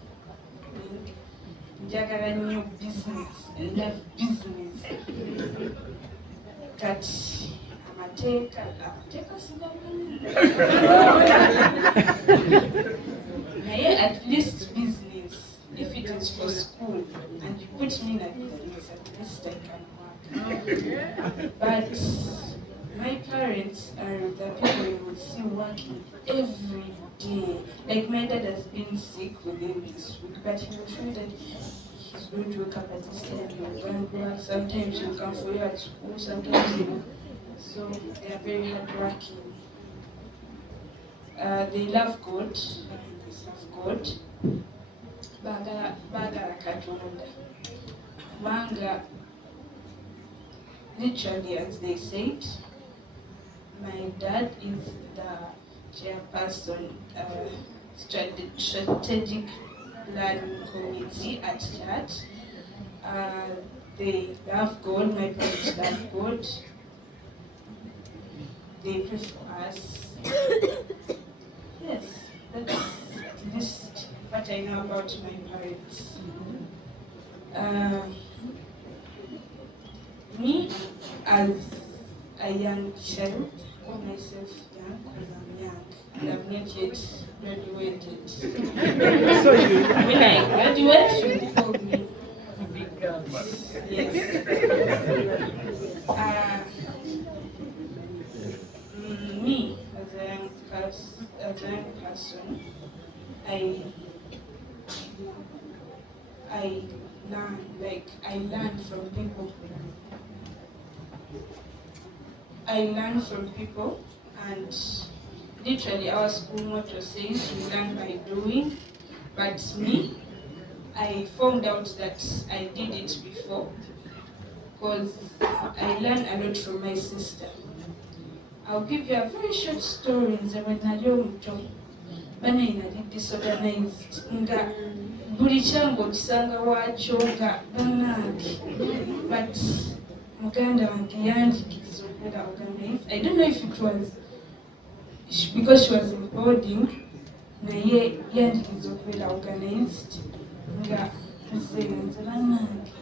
Njagala nnyo business, I love business. Kati amateeka sigamanyi. Naye at least business, if it is for school and you put me in a business, at least I can work. But my parents are the people you will see working every day. Like my dad has been sick within this week, but he will show that he's going to wake up at this time, he'll go and work. Sometimes he'll come for you at school, sometimes he will. So they are very hardworking. They love God. They serve God. Bagala Katonda. Manga, literally as they said, my dad is the chairperson, strategic planning committee at church. They love God, my parents love God. They pray for us. Yes, that's at least what I know about my parents. Me, as a young child, call myself young because I'm young and I've not yet graduated. So you. When I graduate, you call me big girl. Yes. Me, as a young person, I learn from people. I learn from people, and literally our school motto says we learn by doing. But me, I found out that I did it before, because I learned a lot from my sister. I'll give you a very short story. When I disorganized, nga buli kyangu okisanga waakyo nga bannange, but muganda wange yanjigiriza okubeera organized. I don't know if it was because she was in boarding, naye yanjigiriza okubeera organized nga nze bannange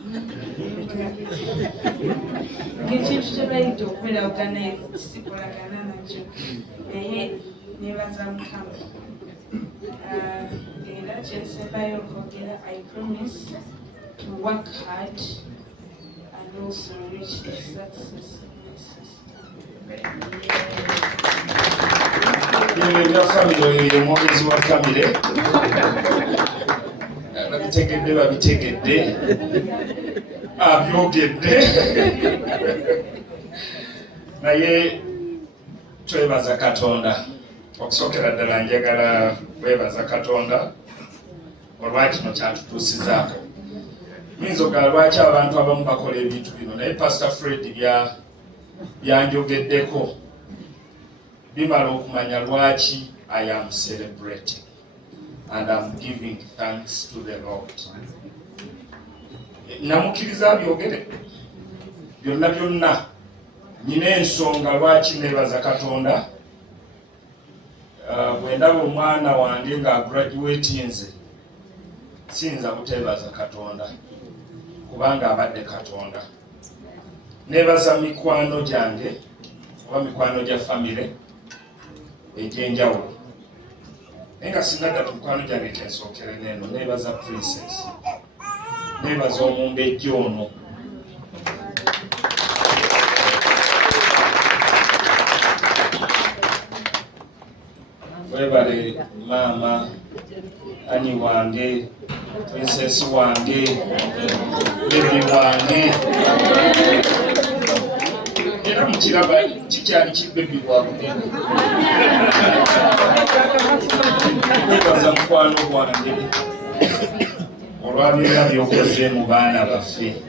ng'ekintu kye bayita okubeera organized sikolagana nakyo, naye neebaza Mukama. Era kyensembayo okwogera, I promise to work hard and also reach the success of my sister. Bya famire oyo omwogezi wa famire babitegedde babitegedde abyogedde naye twebaza Katonda. Okusookera ddala njagala kwebaza Katonda olwakino kyatutuusizaako. Muyinza ogala lwaki abantu abamu bakola ebintu bino, naye Pastor Fred byanjogeddeko bimala okumanya lwaki I am celebrating and I'm giving thanks to the Lord. Namukkiriza byogere byonna nyina ensonga lwaki neebaza Katonda. Bwe ndaba omwana wange nga graduatinze siyinza kuteebaza Katonda kubanga abadde Katonda. Neebaza mikwano gyange oba mikwano gya famire egy'enjawulo, naye nga sinadda ku mikwano gyange kyensookere n'eno. Neebaza Princess, neebaza omumbejja ono, webale maama Ani wange, Princess wange, baby wange. Era mukiraba kikyali kibebi bwabunene. Kwebaza mukwano gwange olwabyera byokoze mu baana baffe.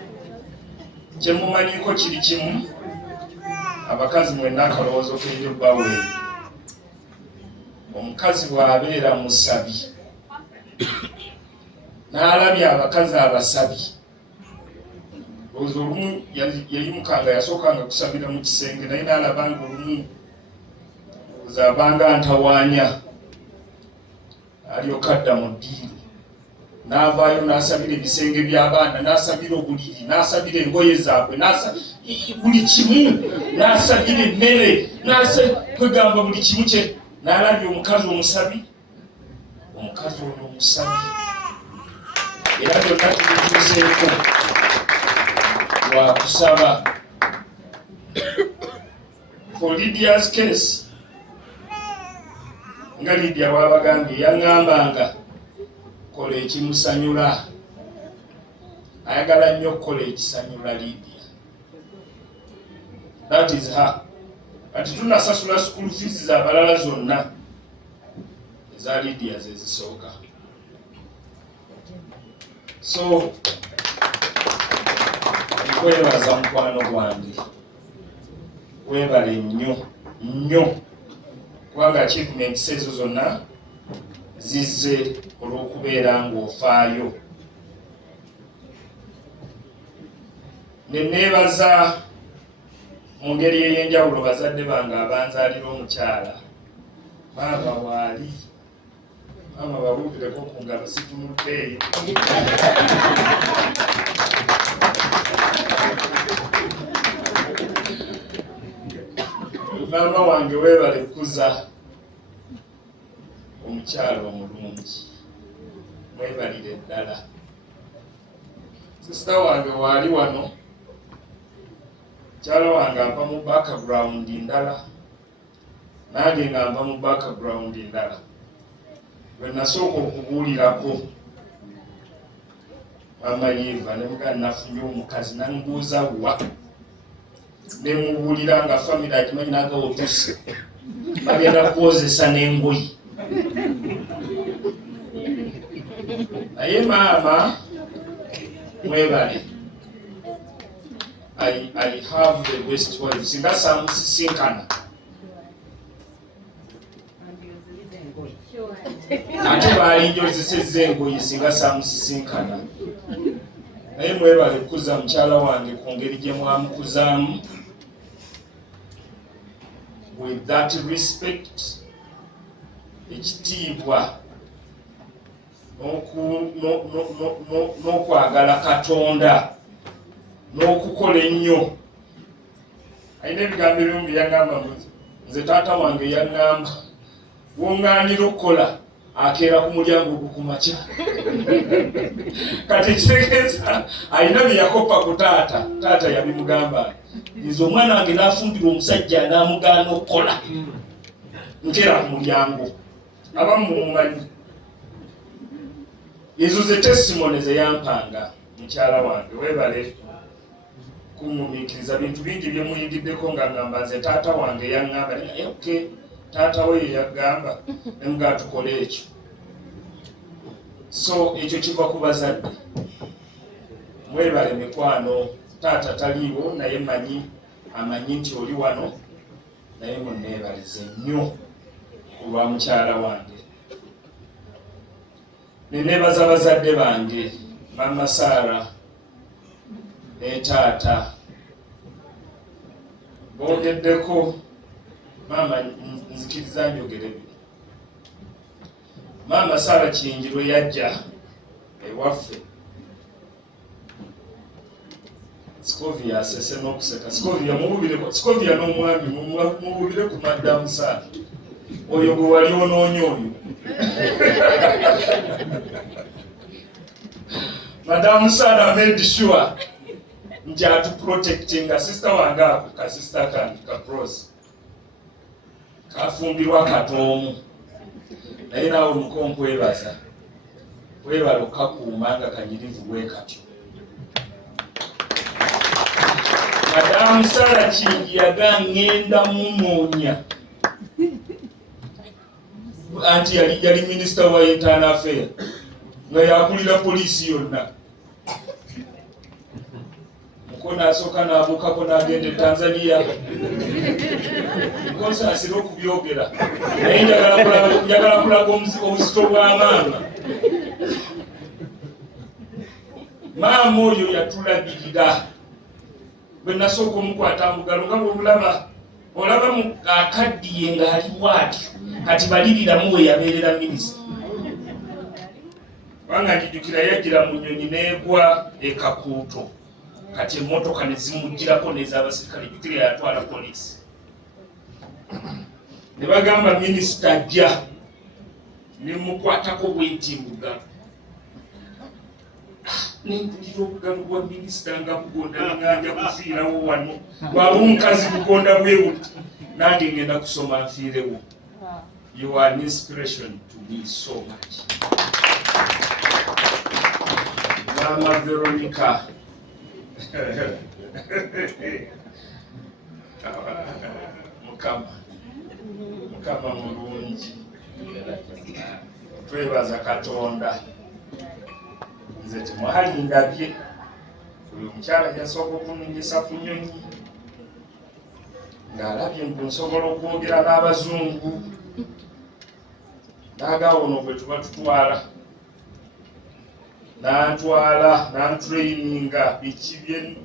Kyemumanyiko kiri kimu, abakazi mwenna akalowoozo k'eryo baweeri. Omukazi bw'abeera musabi n'alabye abakazi abasabi, olowooza olumu yayimukanga yasookanga kusabira mu kisenge, naye n'alabanga olumu abanga ntawaanya, alyoka adda mu ddiiro n'avaayo n'asabira ebisenge by'abaana, n'asabira obuliri, n'asabira engoye zaabwe, buli kimu, n'asabira emmere, kwegamba buli kimu kye. N'alabye omukazi omusabi, omukazi ono omusabi, era byonna tubituuseeko lwa kusaba. For Lydia's case, nga Lydia bw'abagambye yaŋŋambanga kola ekimusanyula. Ayagala nnyo okukola ekisanyula Lydia. That is her. Kati tunasasula school fees z'abalala zonna eza Lydia zezisooka. So nkwebaza mukwano gwange, webale nnyo kubanga achievements ezo zonna zizze olw'okubeera ng'ofaayo. Neneebaza mu ngeri ey'enjawulo bazadde bange abanzaalira omukyala. Maama waali, maama babuulireko ku ngalo situnuddeeyo. Maama wange weebale kuza omukyala omulungi, mwebalire ddala. Sisita wange waali wano, mukyala wange ava mu background ndala, nange nga nva mu background ndala. Bwe nasooka okubuulirako maama Yeva ne mugaa nafunye omukazi, nambuuza wa, ne mubuulira nga family akimanyi n'agawotuse bagenda kukozesa n'engoyi. Naye maama mwebale, I have the best wife. Singa samusisinkana ate baali njozesezza engoyi singa samusisinkana. Naye mwebale kuza mukyala wange ku ngeri gye mwamukuzaamu, with that respect, ekitiibwa n'okwagala Katonda n'okukola ennyo. Alina ebigambo ebimu bye yagamba, nze taata wange yaŋŋamba wongaanira okukola akeera ku mulyango ogwo ku makya. Kati ekitegeeza alina bye yakoppa ku taata, taata yabimugamba nze omwana wange n'afumbira omusajja n'amugaana okukola nkeera ku mulyango. Abamu mumumanyi. Ezo ze testimony ze yampanga mukyala wange. Weebale kumumiikiriza bintu bingi bye muyigiddeko nga ngamba nze taata wange yaŋŋamba. Okay, taata we yagamba ne mugaa tukole ekyo. So ekyo kiva ku bazadde. Mwebale mikwano, taata taliiwo naye amanyi nti oli wano, naye munneebalize nnyo ku lwa mukyala wange. Neneebaza bazadde bange, Mama Sarah ne taata. Boogeddeko, maama nzikiriza njogere bino. Mama Sarah Kiyingirwe yajja ewaffe. Scovia asese n'okuseka. Scovia mububireko, Scovia n'omwami mububire ku Madam Sarah. Oyo gwe wali onoonya oyo. Madam Sarah made sure nti atuprotectinga sister wange ako kasista kange kaprosi kafumbirwa katoomu. Naye naawe muko nkwebaza, webala okakuuma nga kanyirivu bwe katyo. Madam Sarah Kingi ngenda munoonya anti yali Minister wa Internal Affairs nga yakulira poliisi yonna. Muko n'asooka n'abuukako n'agenda e Tanzania. Muko nsaasira okubyogera naye njagala kulaga obuzito bwa maama. Maama oyo yatulabirira. Bwe nasooka omukwata mugalo nga bw'olaba olaba mu akaddiye ng'ali bw'atyo, kati baliriramu we yabeerera minisita. Kubanga njijukira yajjira mu nnyonyi n'egwa e Kakuuto, kati emmotoka ne zimugirako n'ez'abasirikale, jjukira yatwala poliisi. Ne bagamba minisita ajja, ne mukwatako bwenti mugalo. Nempulira obugalo bwa minisita nga bugonda nganja kufiirawo wano. Bwaba omukazi bugonda bwe buti, nange ngenda kusoma nfiirewo. You are an inspiration to me so much. Mama Veronica. Mukama mulungi. twebaza Katonda. Nze temwali ngabye oyo omukyala yasooka okunyonyesa ku nnyonyi ng'alabye mbu nsobola okwogera n'Abazungu n'agaawono gwe tuba tutwala n'antraininga biki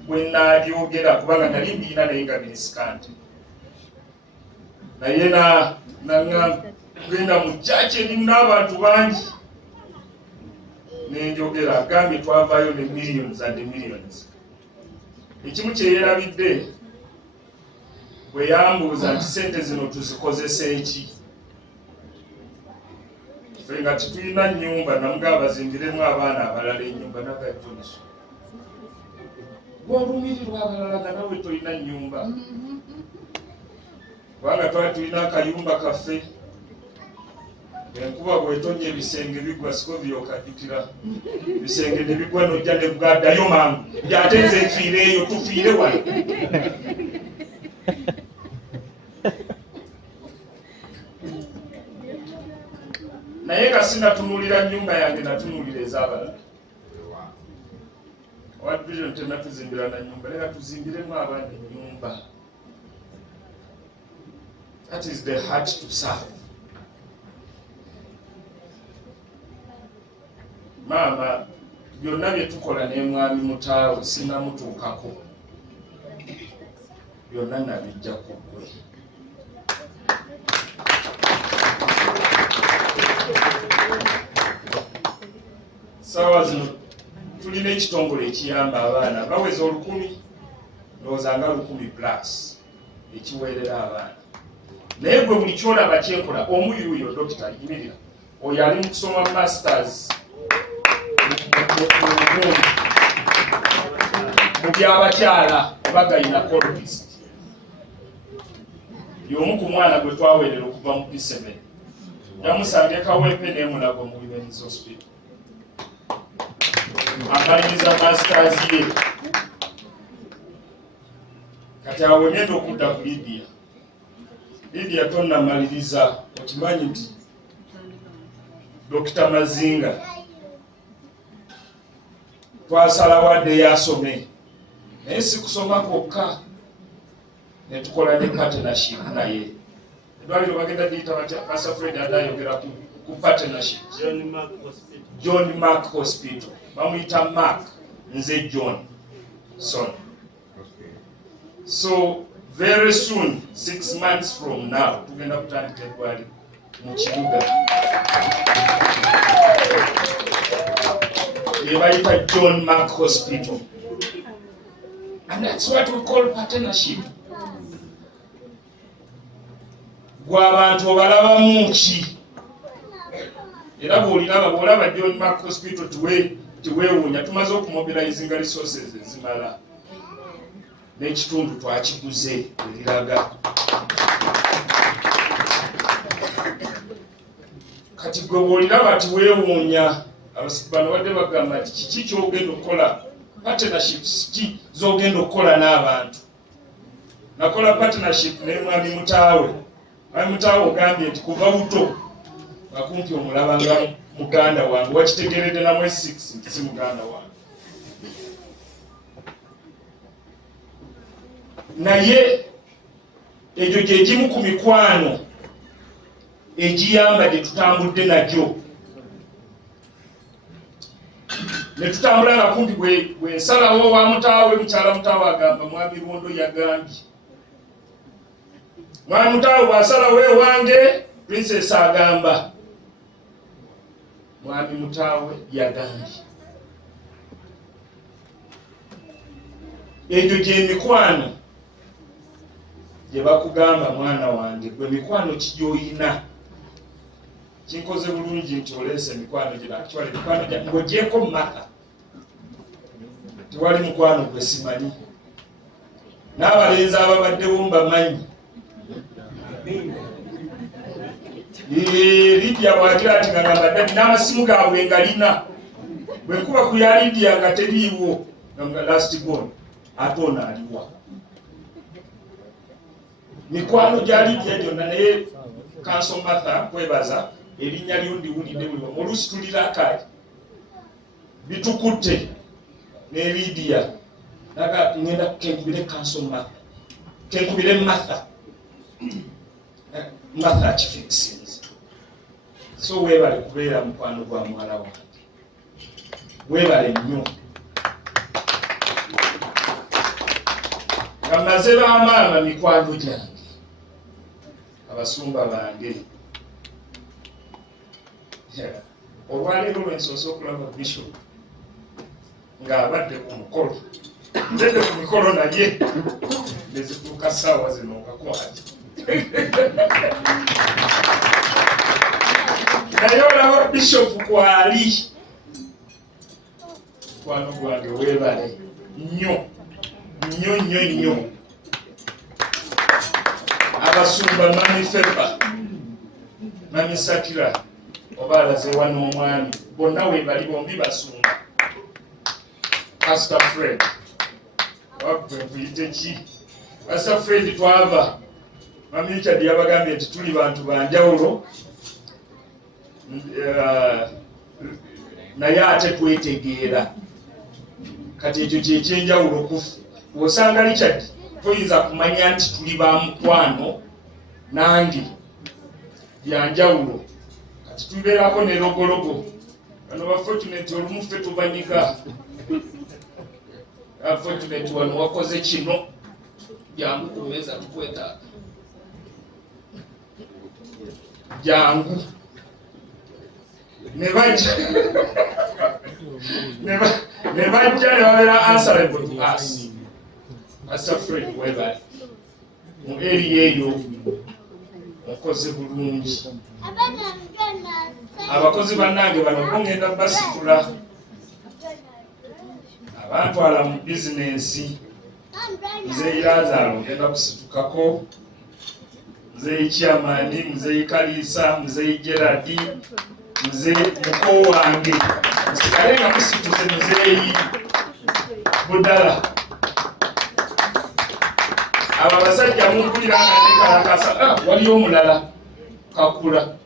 bwe naabyogera kubanga nali mbiina naye nga binisikante naye genda mu kyaki erimu n'abantu bangi nenjogera agambye twavaayo ne millions and millions. Ekimu kyeyerabidde bwe yambuuza nti sente zino tuzikozesa eki ffe nga tetulina nnyumba namugamba bazimbiremu abaana abalala ennyumba nagajjoniso gweolumirirwa abalala nga nawe tolina nnyumba kubanga twali tulina akayumba kaffe enkuba bwetonnya ebisenge bigwa siko byokajjukira ebisenge ne bigwa nojja ne bwaddayo mangu byate nze nfiireeyo tufiire wano naye nga sinatunuulira nnyumba yange natunuulira ez'abalala. World Vision tenatuzimbira na nnyumba naye tuzimbiremu abaana ennyumba. That is the heart to serve. Maama byonna bye tukola ne mwami mutaawe sinnamutuukako byonna nabijja ku ggwe. Saawa zino tulina ekitongole ekiyamba abaana baweza 1,000 ndowooza nga 100+ ekiweerera abaana naye gwe buli kyolaba kyenkola omuyuuyo dokita yimirira oyo ali mu kusoma masters mu by'abakyala oba gynecologist y'omu ku mwana gwe twaweerera okuva mu P7 yamusanga ekaweepe n'emulago mu Women's Hospital amaliriza masters ye kati awo ngenda okudda ku Lydia tonnamaliriza okimanyi nti Dr. Mazinga twasalawo adde yasome naye si kusoma kwokka ne tukola ne partnership naye eddwaliro bagenda liyita batya Pastor Fred adayogera ku partnership John Mark Hospital bamuyita Mark nze John son. So very soon 6 months from now tugenda kutandika eddwaliro mu kibuga yebayita John Mark Hospital, and that's what we call partnership. Gwe abantu obalabamu ki era bw'olaba John Mark Hospital tiweewuunya tumaze okumobilizinga resources ezimala n'ekitundu twakiguze eriraga kati gwe bw'oliraba tiweewuunya abasiku wadde bagamba nti kiki kyogenda okukola partnerships ki zogenda okukola n'abantu. Nakola partnership ne mwami mutaawe ogambye nti kuva buto bakumpi omulabanga muganda wange wakitegeredde namwe 6 nti si muganda wange naye egyo gye gimu ku mikwano egiyamba gye tutambudde nagyo ne tutambula nga kumpi bwe nsalawo wa mutaawe mukyala mutaawe agamba mwami Bondo yagambye mwami mutaawe bw'asalawo ewange princess agamba mwami mutaawe yagambye. Egyo gy'emikwano gye bakugamba mwana wange gwe mikwano kiyoyina kinkoze bulungi nti oleese mikwano gye actually mikwano gye ng'ogyeko mu maka tewali mukwano gwe simanyi n'abalenzi ababaddewo mbamanyi Lydia bw'agira ati ngamba ddadi n'amasimu gaabwe ngalina bwe nkuba ku ya Lydia nga teriiwo nga last born ate ono aliwa mikwano gya Lydia gyonna naye Council Martha kwebaza erinnya lyo ndiwulidde buli wamu oluusi tulira akaali bitukutte ne Lydia naga ngenda kenkubire Council Martha kenkubire Martha Kifixins so weebale kubeera mukwano gwa muwala wange weebale nnyo nga maze bamaama mikwano gyange abasumba bange olwaleero lwensoose okulaba Bishop ng'abadde ku mukolo nzedde ku mikolo naye nezituuka ssaawa zino okakwati naye olaba Bishop kwali mukwano gwange weebale nnyo abasumba Mami Feba Mami Sakira oba alaze wano omwami bonna weebali bombi basumba Pastor Fred wabwe nkuyite ki Pastor Fred twava Mami Richard yabagambye nti tuli bantu banjawulo naye ate twetegeera kati ekyo kyekyenjawulo kufu osanga Richard toyinza kumanya nti tuli ba mukwano nange byanjawulo kati tubeerako ne logologo bano bafortunate olumu ffe tubanyiga fortunate wano wakoze kino jangu kumeza tukwetaaga jangu ne bajja ne babeera answerable to us. Pastor Fred weebale mu area eyo okoze bulungi abakozi bannange bano bongenda basitula abantwala mu bizinensi Muzeeyi Lazaro ngenda kusitukako Muzeeyi Chairman Muzeeyi Kalisa Muzeeyi Gerard Muzeeyi muko wange musigale nga musituze Muzeeyi Budala aba basajja mumpulira nga nekalakasa waliyo omulala kakula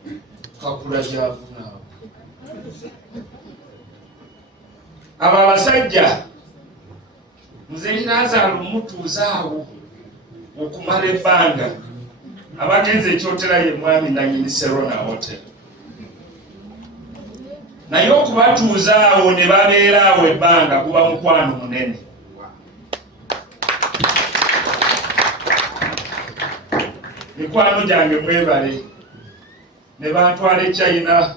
gyavunaawo aba basajja Muzeeyi Lazaro mutuuzaawo okumala ebbanga abagenze ekyotera ye mwami nanyini Serona Hotel naye okubatuuzaawo ne babeeraawo ebbanga kuba mukwano munene. Mikwano gyange mwebale ne bantwala e China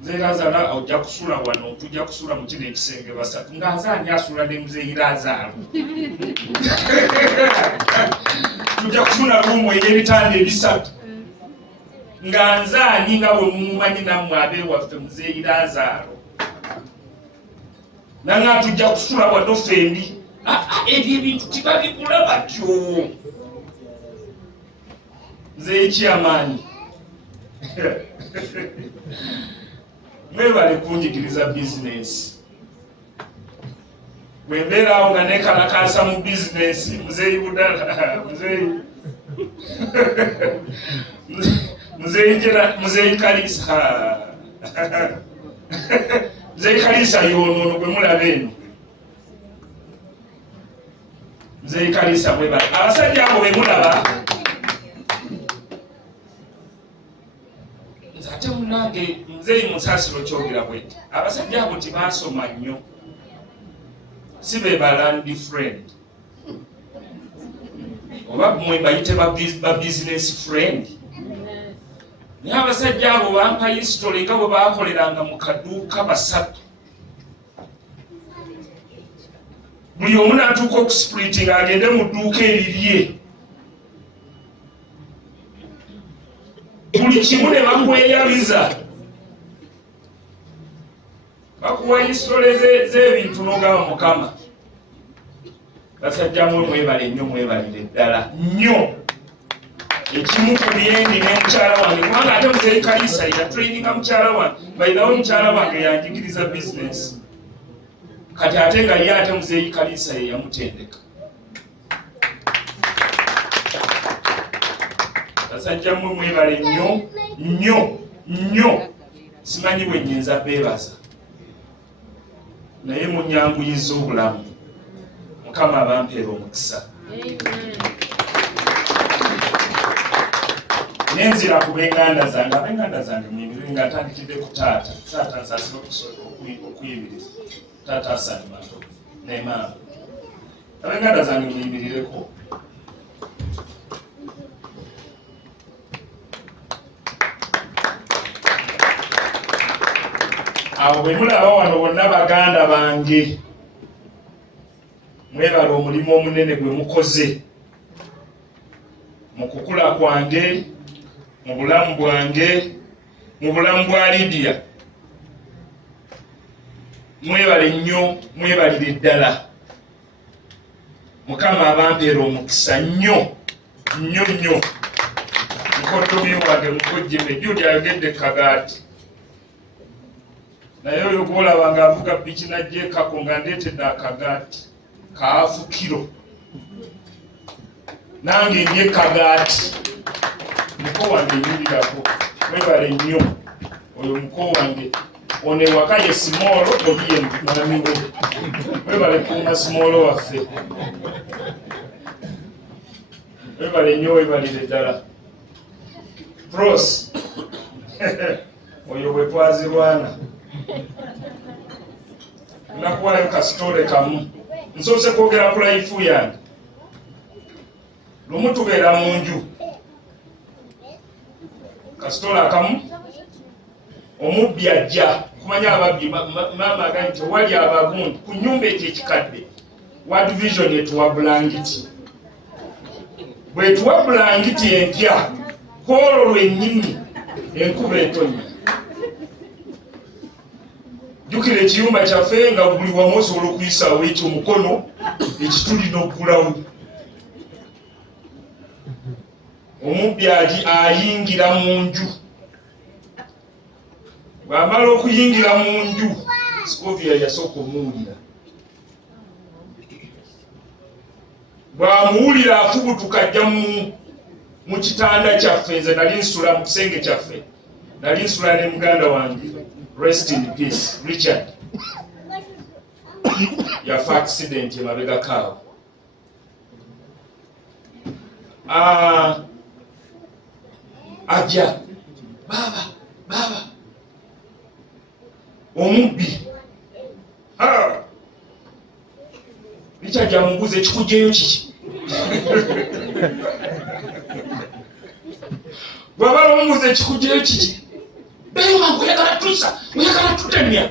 Muzeeyi Lazaro ojja kusula wano tujja kusula mu kino ekisenge basatu nga nzaani asula ne Muzeeyi Lazaro tujja kusula ruumu ey'ebitanda ebisatu nga nzaani nga bwe mumumanyi nammwe abeewaffe Muzeeyi Lazaro nanga tujja kusula wano ffembi ebyo ebintu tibabigula batyo Muzeeyi Chairman mwebale kunjigiriza business bwembeeraawo nga nekalakasa mu business Muzeeyi Budala Muzeeyi Kalisa Muzeeyi Kalisa yonoono gwe mulaba eno Muzeeyi Kalisa mwebale abasajja abo be mulaba ate munange Muzeeyi Musasiro kyogera bweti abasajja abo tibasoma nnyo si be balandi friend oba mwe bayite ba business friend naye abasajja abo bampa history nga bwe baakoleranga mu kaduuka basatu buli omu n'atuuka okuspliti ng'agende mu dduuka erirye buli kimu ne bakweyabiza bakuwa history z'ebintu n'ogaba Mukama basajja mwe mwebale nnyo mwebalire ddala nnyo ekimu ku byendi n'omukyala wange kubanga ate Muzeeyi Kalisa yatraininga mukyala wange bayirawo mukyala wange yanjigiriza business kati ate nga ye ate Muzeeyi Kalisa ye yamutendeka basajja mmwe mwebale nnyo simanyi bwe nnyinza beebaza naye munyanguyiza obulamu. Mukama abampeera omukisa. Nenzira ku b'enganda zange, ab'enganda zange muyimire nga ntandikidde ku taata nsaasira okuyimiriza taata Asani Mato ne maama. Ab'enganda zange muyimirireko. Awo bwe mulaba wano bonna baganda bange, mwebala omulimu omunene gwe mukoze mu kukula kwange, mu bulamu bwange, mu bulamu bwa Lydia. Mwebale nnyo, mwebalire ddala. Mukama abampeera omukisa nnyo. Mukoddomi wange mukojjeme Judy ayogedde Kagaati. Naye oyo gw'olaba ng'avuga ppiki n'ajja ekako nga ndeetedde akagaati kaafu kiro. Nange ndye Kagaati. Muko wange nyirirako. Mwebale nnyo. Oyo muko wange. Ono ewaka ye Simoolo obi ye mwami we. Mwebale kuuma Simoolo waffe. Mwebale nnyo, webalire ddala. Pros. Oyo bwe twazirwana. Nakuwayo kasitole kamu. Nsoose kwogera ku laifu yange. Lumu tubeera mu nju. Kasitole akamu. Omubbi ajja. Kumanya ababbi maama agambye nti wali abagundi ku nnyumba ekyekikadde. Wa division etuwa bulangiti. Bwetuwa bulangiti empya. Kwolwo lwennyini enkuba etonnya. Jukira ekiyumba kyaffe nga buli wamu osobola okuyisaawo ekyo mukono ekitulina okugulawo. Omubbi ayingira mu nju. Bw'amala okuyingira mu nju, Scovia yasooka omuwulira. Bw'amuwulira afubutuka ajja mu kitanda kyaffe. Nze nali nsula mu kisenge kyaffe. Nali nsula ne muganda wange. Rest in peace, Richard. Yafa accident emabega kaawo. Ajja. Baba. Omubbi. Richard amubuuza ekikugyeyo kiki? Bw'abala omubuuza ekikugyeyo kiki? Bema oyagala tusa, oyagala tutemya.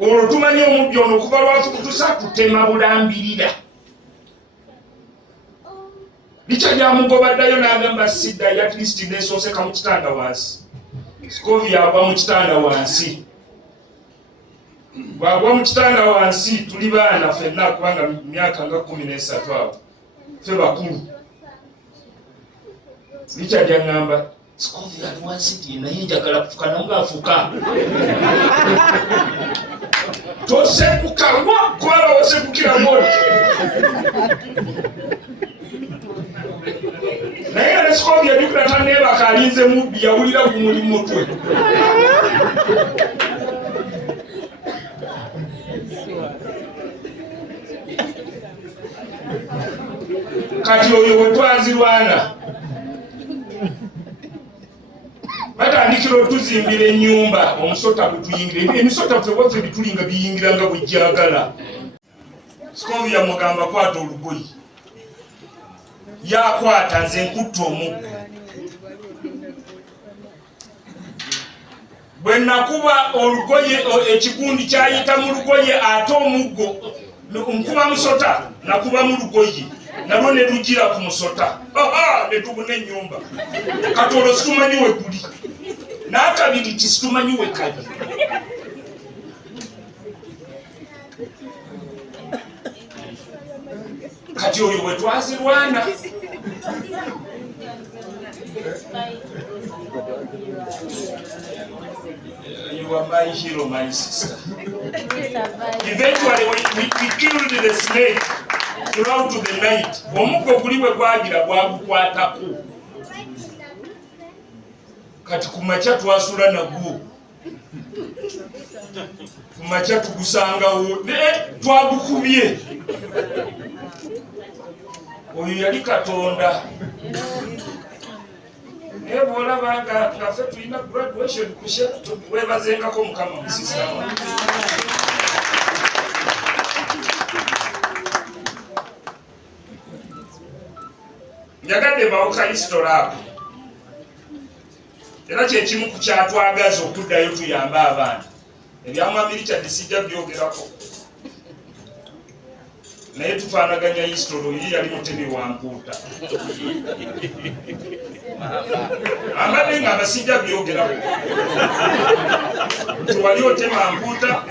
Olwo tumanyi omubbi ono okuva lwafu kutusa tutema bulambirira. Richard amugoba ddayo n'agamba siddayo, at least nesooseka mu kitanda wansi. Scovia agwa mu kitanda wansi. Bw'agwa mu kitanda wansi tuli baana ffenna kubanga myaka nga 13 awo. Ffe bakulu. Richard aŋŋamba Scovia ali wansi naye njagala kufukana ng'afuka. Tosekuka kubala osekukira moti. Naye nga ne Scovia ajjukira tanneebaka alinze mubbi yawulira gumuli mutwe. Kati oyo bwe twazirwana batandikira otuzimbira ennyumba omusota bwetuyingira. Emisota ffe waffe bitulinga biyingira nga bwejjagala. Scovia mugamba kwata olugoyi. Yakwata nze nkutta omuggo. Bwe nakuba olugoye ekigundi kyayita mu lugoye ate omuggo nkuba musota nakuba mu lugoye nalwo ne lugira ku musota. Ne tubuna ennyumba. Kati olwo situmanyi we guli. N'akabiri ti situmanyi we kali. Kati oyo bwe twazirwana. You are my hero, my sister. Eventually, we killed the snake throughout the night. Omuggo guli we gwagira gwagukwatako. kati kumakya twasula nagwo kumakya tugusangawo twagukubye oyo yali Katonda naye bwolaba nga ffe tulina graduation kushe webazengako Mukama musisitamu njagadde bawo kalisitola ako era kyekimu ku kyatwagaza okuddayo tuyambe abaana ebyamwami Richard sijja byogerako naye tufaanaganya hisitolo yiri yali mutemi wa Mpuuta ambadde nga abasijja byogerako nti wali otema Mpuuta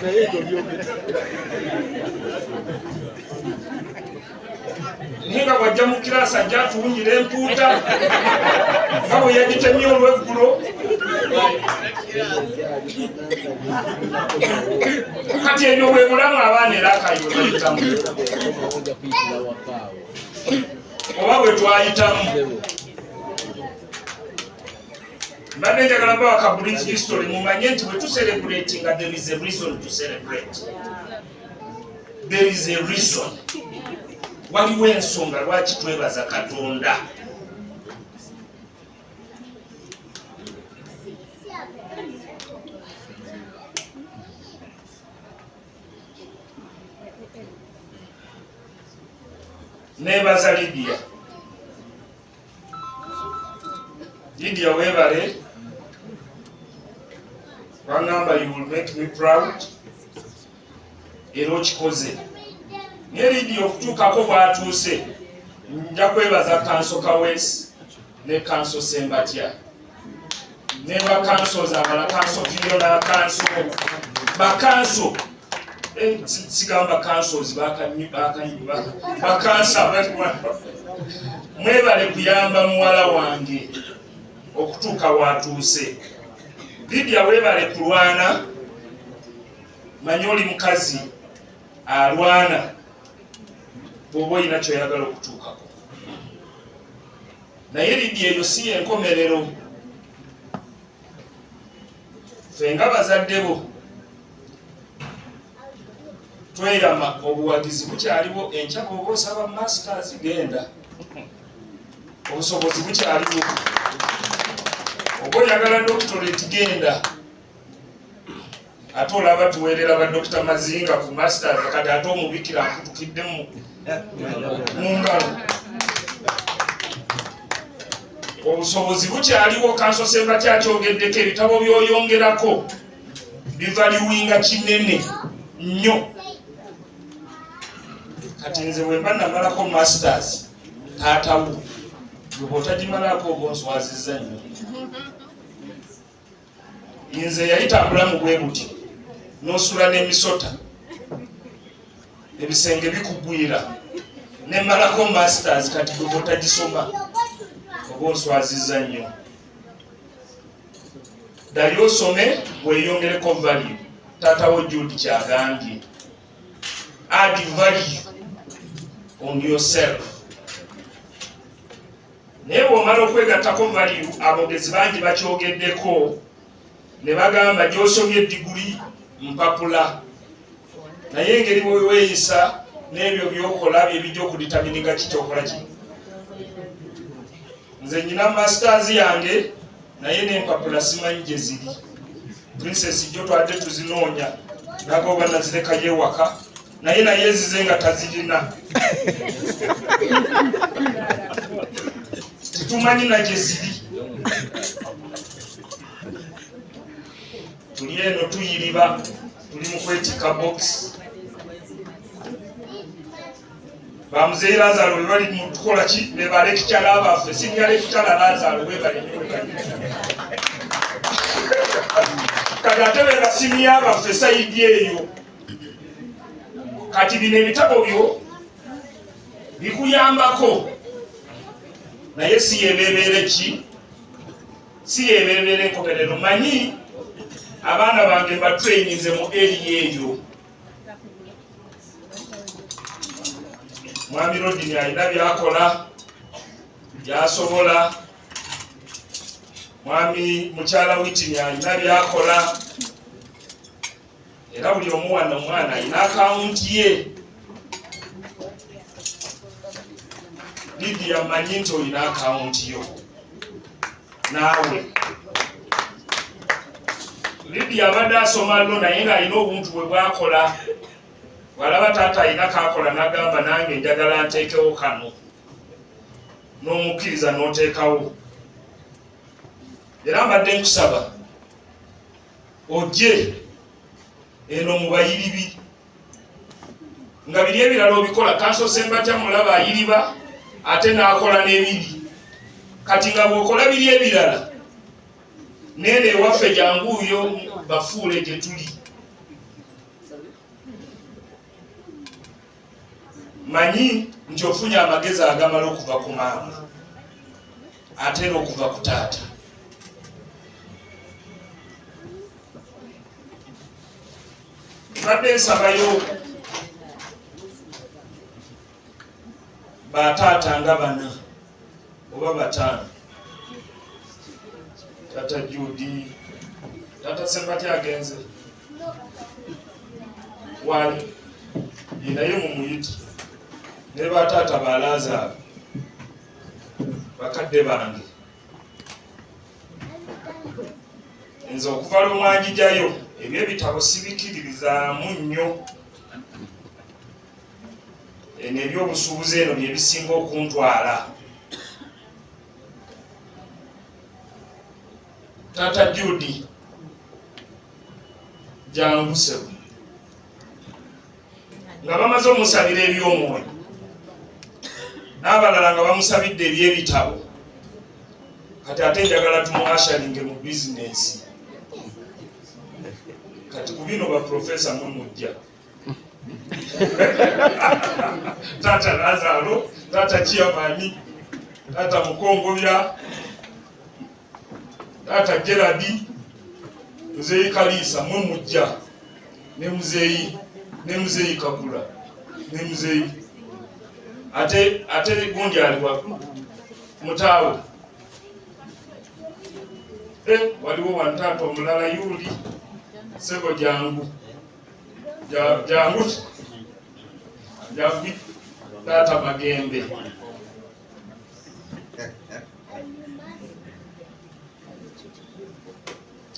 naye nga bwajja mu kiraasi ajja atuwunyira empuuta nga bwe yagitemye olweggulo kati ebyo bwe bulamu abaana era akayo bayitamu oba bwe twayitamu mbadde njagala bawa ka brief history mumanye nti bwe tucelebratinga there is a reason to celebrate. There is a reason. Waliwo ensonga lwaki twebaza Katonda. Nebaza Lydia. Lydia webale. Wangamba you will make me proud. Ero kikoze. Ne Lydia okutuukako bw'atuuse nja kwebaza Kanso Kawesi ne Kanso Sembatya ne bakanso zabala Kanso Fiona Kanso bakanso sigamba kansozi bakansa mwebale kuyamba muwala wange okutuuka watuuse. Lydia webale kulwana, manyi oli mukazi alwana bw'oba olina kyoyagala okutuukako. Naye Lydia eyo si yenkomerero. Ffe nga bazadde bo tweyama obuwagizi bukyaliwo. Enkya bw'oba osaba masters genda, obusobozi bukyaliwo. Oba oyagala doctorate genda. Ate olaba tuweerera ba Dr. Mazinga ku masters kati ate omubikira akutukidde mu ngalo. Obusobozi bukyaliwo. Kanso Sembatya kyogeddeko ebitabo by'oyongerako bivaliwinga kinene nnyo. Kati nze bwe mba namalako masters taatawo bwe otagimalako oba onswazizza nnyo. Nze yayitambula mu bwe buti n'osula n'emisota ebisenge bikugwira ne malako masters kati bwe otagisoma oba onswazizza nnyo. Dali osome weeyongereko value. Taatawo Jude kyagambye add value on yourself. Naye bw'omala okwegattako value, abogezi bangi bakyogeddeko ne bagamba gy'osomye diguli mpapula, naye engeri bwe weeyisa n'ebyo by'okola bye bijja okuditamininga kikyokola ki. Nze nnyina masters yange naye n'empapula simanyi gye ziri. Princess jo twadde tuzinoonya nagoba nazireka yewaka naye ezize nga tazirina. Titumanyi na gye ziri. Tuli eno tuyiriba, tuli mu kwetika box. Bamuzeyi Lazaro bwe bali mu tukola ki be balekitala abaffe senior lekitala Lazaro bwe bali kati ate be basiniya abaffe sayidi eyo. Kati bino ebitabo byo bikuyambako naye si yebeebere ki, si yebeebere enkomerero. Manyi abaana bange mbatraininze mu eri eyo. Mwami Rodini alina byakola byasobola. mwami mukyala Whitney alina byakola era buli omu wano omwana alina akawunti ye. Lydia amanyi nti olina akawunti yo naawe. Lydia abadde asoma lo naye ng'alina obuntu bwe bwakola. Bw'alaba taata alina kakola n'agamba nange njagala nteekewo kano, n'omukkiriza n'oteekawo. Era mbadde nkusaba ojje eno mu bayiribi nga biri ebirala obikola. Kanso Ssembatya mulaba ayiriba ate n'akola n'ebiri. Kati nga bw'okola biri ebirala nene ewaffe janguuyo bafuule gye tuli. Manyi nti ofunye amagezi agamala okuva ku maama ate n'okuva ku taata. Mbadde nsabayo bataata nga bana oba bataano. Tata Judy, Tata Ssembatya agenze wali naye mumuyita ne bataata ba Lazaro bakadde bange. Nze okuva lumwanjijayo ebyo ebitabo sibikiririzaamu nnyo. Eno ebyobusuubuzi eno bye bisinga okuntwala. Tata Judy jangu sebo nga bamaze omusabira ebyomwoyo n'abalala nga bamusabidde ebyebitabo. Kati ate njagala tumuasharinge mu bizinensi. Kati ku bino ba profesa mujja Tata Lazaro, Tata Chiamani, Tata Mukongobya, Tata Geradi, Muzeyi Kalisa mujja ne muzeyi Kakula ne muzeyi ate gundi aliwa mutawe. Waliwo wantata omulala Yuli sebo jangu Tata Magembe.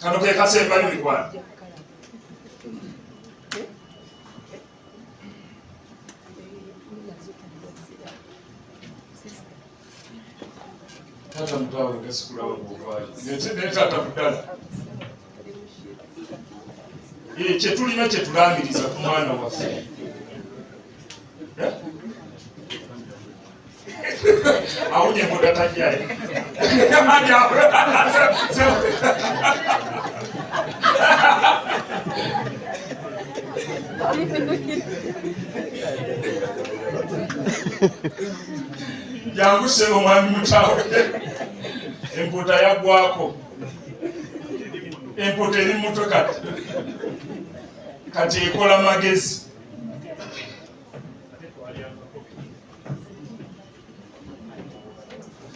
Kano ke kasemba bikwana. Tata mutawe ngesikula wabuvali. Nete tata kudala. Kyetulina kyetulangiriza ku mwana waffe. Aunye muda tajaye. Jangu sebo mwami mutawe. Emputa yagwako. Emputa eri muto kati ekola magezi.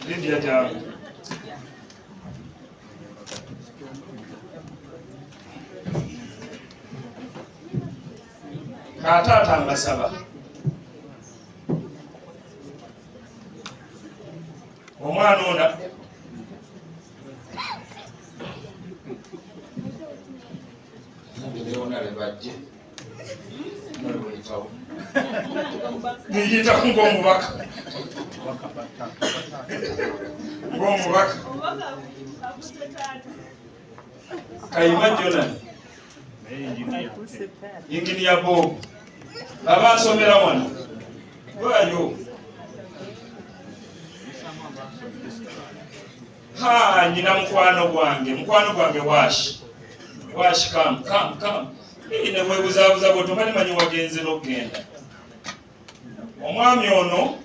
Lydia jangu. Katata mbasaba. Omwana ona niyita ng'omubaka Kayima Jonan Engineer Bob abasomera wano lwayo nyina mukwano gwange washi come ine bwebuzabuza bwotomani manyi wagenze n'okgenda. Omwami ono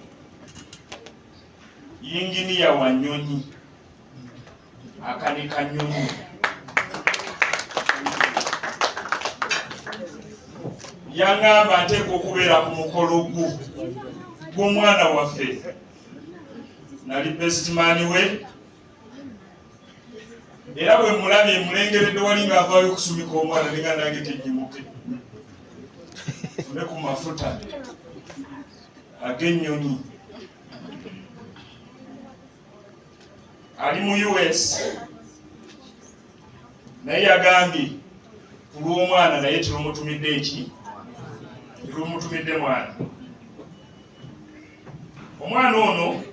yinginiya wa Nnyonyi akanika Nnyonyi. Yangamba nteeka okubeera ku mukolo gw'omwana waffe. Nali best man we era bwe mulabye mulengeredde wali ng'avaayo okusumika omwana nenga nange tegimuke ne ku mafuta ag'ennyonyi. Ali mu US naye yagambye tulw'omwana naye tulumutumidde eki tulumutumidde mwana. Omwana ono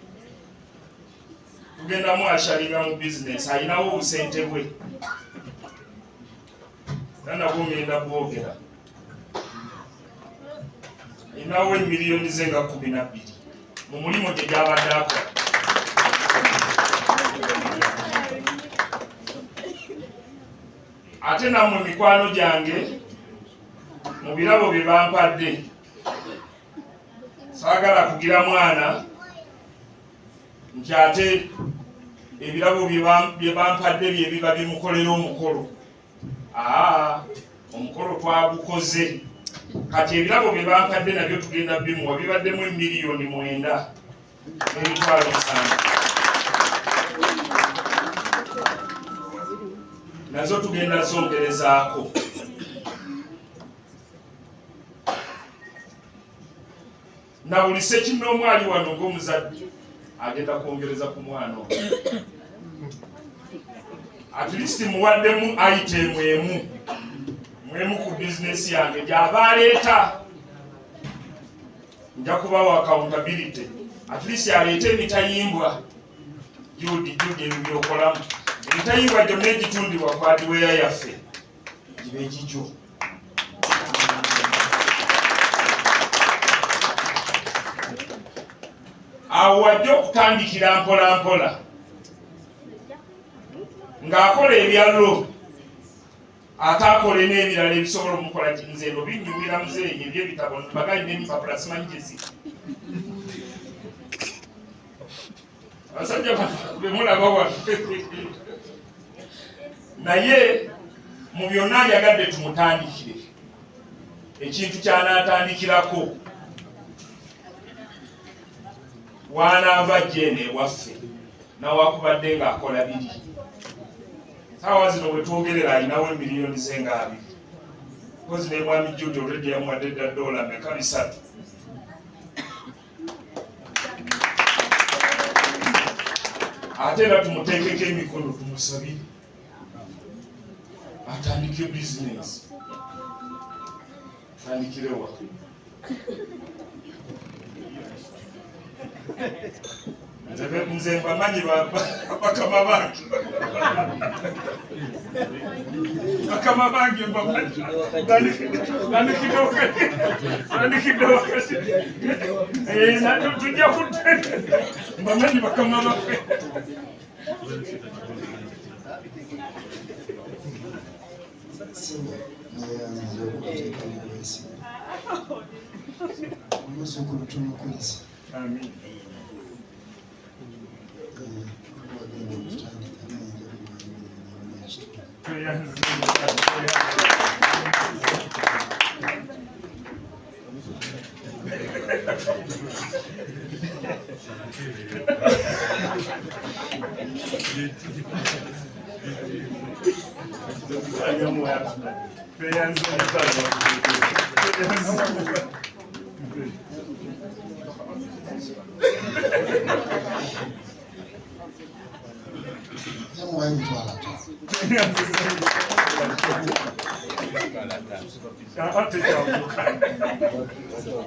tugenda mwashalinga mu bizinesi ayinawo obusente bwe nanabwo ngenda bwogera ayinawo emiliyoni ze nga 12 mu mulimu gye gyabadde akola. Ate nammwe mikwano gyange mu birabo bye bampadde saagala kugira mwana nti ate ebirabo bye bampadde bye biba bimukolera omukolo. Omukolo twagukoze kati ebirabo bye bampadde nabyo tugenda bimuwa bibaddemu emiliyoni 9 n'emitwalo 7 nazo tugenda zongerezaako. Na buli ssekinnoomu ali wano ng'omuzadde agenda kwongereza ku mwana ono. At least muwaddemu item mwemu ku bizinesi yange gy'aba aleeta nja kubawa accountability. At least aleete emitayimbwa judi ebyo byokolamu. Emitayimbwa gyonna egitundibwa ku hardware yaffe gibe gigyo. Awo wajja okutandikira mpola mpola ng'akola ebyalo ate akole n'ebirala ebisobola omukola nze eno binyumira muzeeyi ebyebitabo mbagayi n'empapula simanyi gye ziri. Abasajja be mulaba wano naye mu byonna yagadde tumutandikire ekintu ky'anaatandikirako wanaava jene ewaffe nawakubadde ng'akola biri. Saawa zino bwe twogerera alinawo emiliyoni ze nga 2 kozi ne mwami Jude already yamuwadde dda $3 3. Ate era tumuteekeko emikono tumusabire atandike bizinesi atandikirewa. Nze mbamanyi bakama bange bakama bange mbamanyi tandikidde wakati tujja kudde mbamanyi bakama baffe. Amen.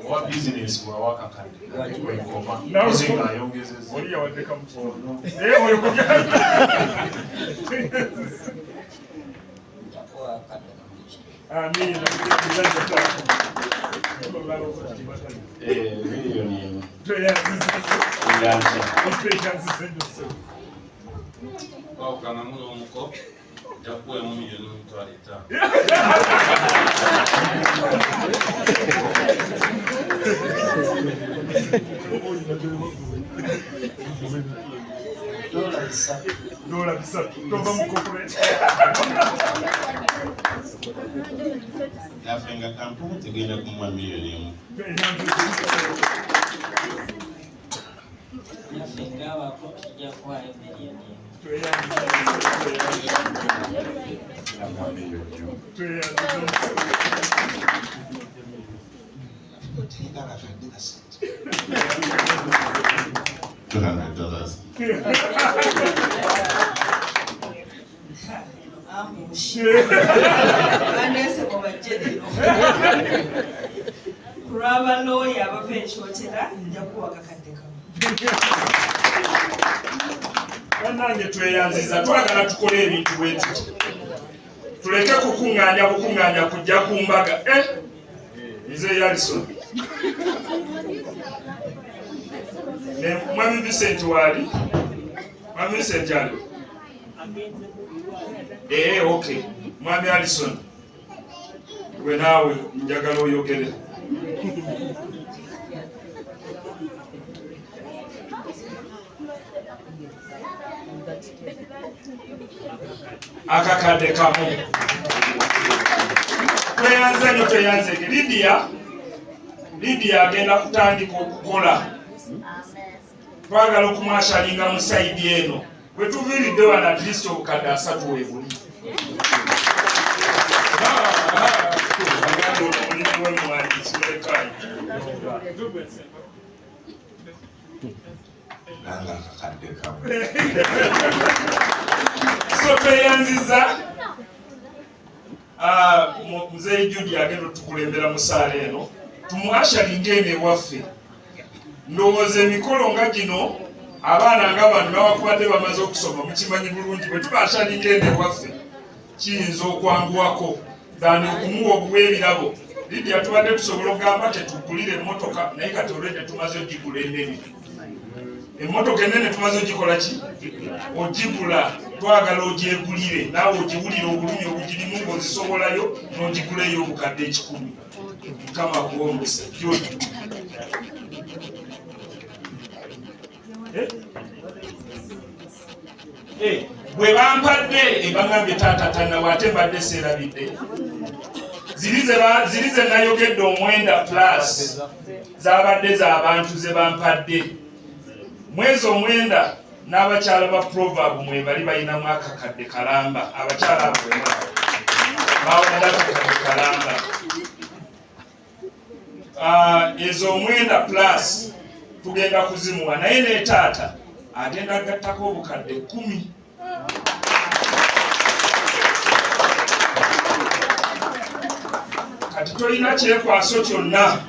What business were working Yafenga kampuni tegenda kumwa milioni 1. Yafenga wako kijja kwa milioni 1. Kuraba lawyer abava ekyotera nja kuwa kakadde kamu. Bannange tweyanziza twagala tukole ebintu bwe tuti. Tuleke kukuŋŋaanya kujja ku mbaga. Nze Alison. Ne Mwami Vincent wali. Mwami Vincent ali. Okay. Mwami Alison. Gwe naawe njagala oyogere. Akakadde kamu. Tweyanze nyo tweyanzege. Lydia agenda kutandika okukola. Twagala okumwashalinga mu saidi eno. Bwe tuviiridde wano at least obukadde 3 weebuli. So tweyanziza Mzee Judy agenda tukulembera mu saala eno tumwashalinga eno ewaffe. Ndowooza emikolo nga gino abaana nga bano n'abakubadde bamaze okusoma mukimanyi bulungi bwe tubashalinga eno ewaffe kiyinza okwanguwako dani okumuwa obuweebirabo. Lydia tubadde tusobola okugamba tetugulire emmotoka naye kati olwedde tumaze ogigula ennene. Emmotoka ennene tumaze ogikola ki? Ogigula. Twagala ogyegulire naawe ogiwulire obulumi obugirimu ng'ozisobolayo n'ogiguleyo obukadde 10. Mukama kuwomesa gyoli. Bwe bampadde ebangambye taata tannawa ate mbadde seerabidde. Ziri ze nayogedde omwenda plus zaabadde z'abantu ze bampadde. Mwezi omwenda n'abakyala ba Proverb mwe bali balinamu akakadde kalamba. Abakyala abo bawonera akakadde kalamba. Ezo omwenda plus tugenda kuzimuwa naye ne taata agenda agattako obukadde 10. Kati tolina kyekwaso kyonna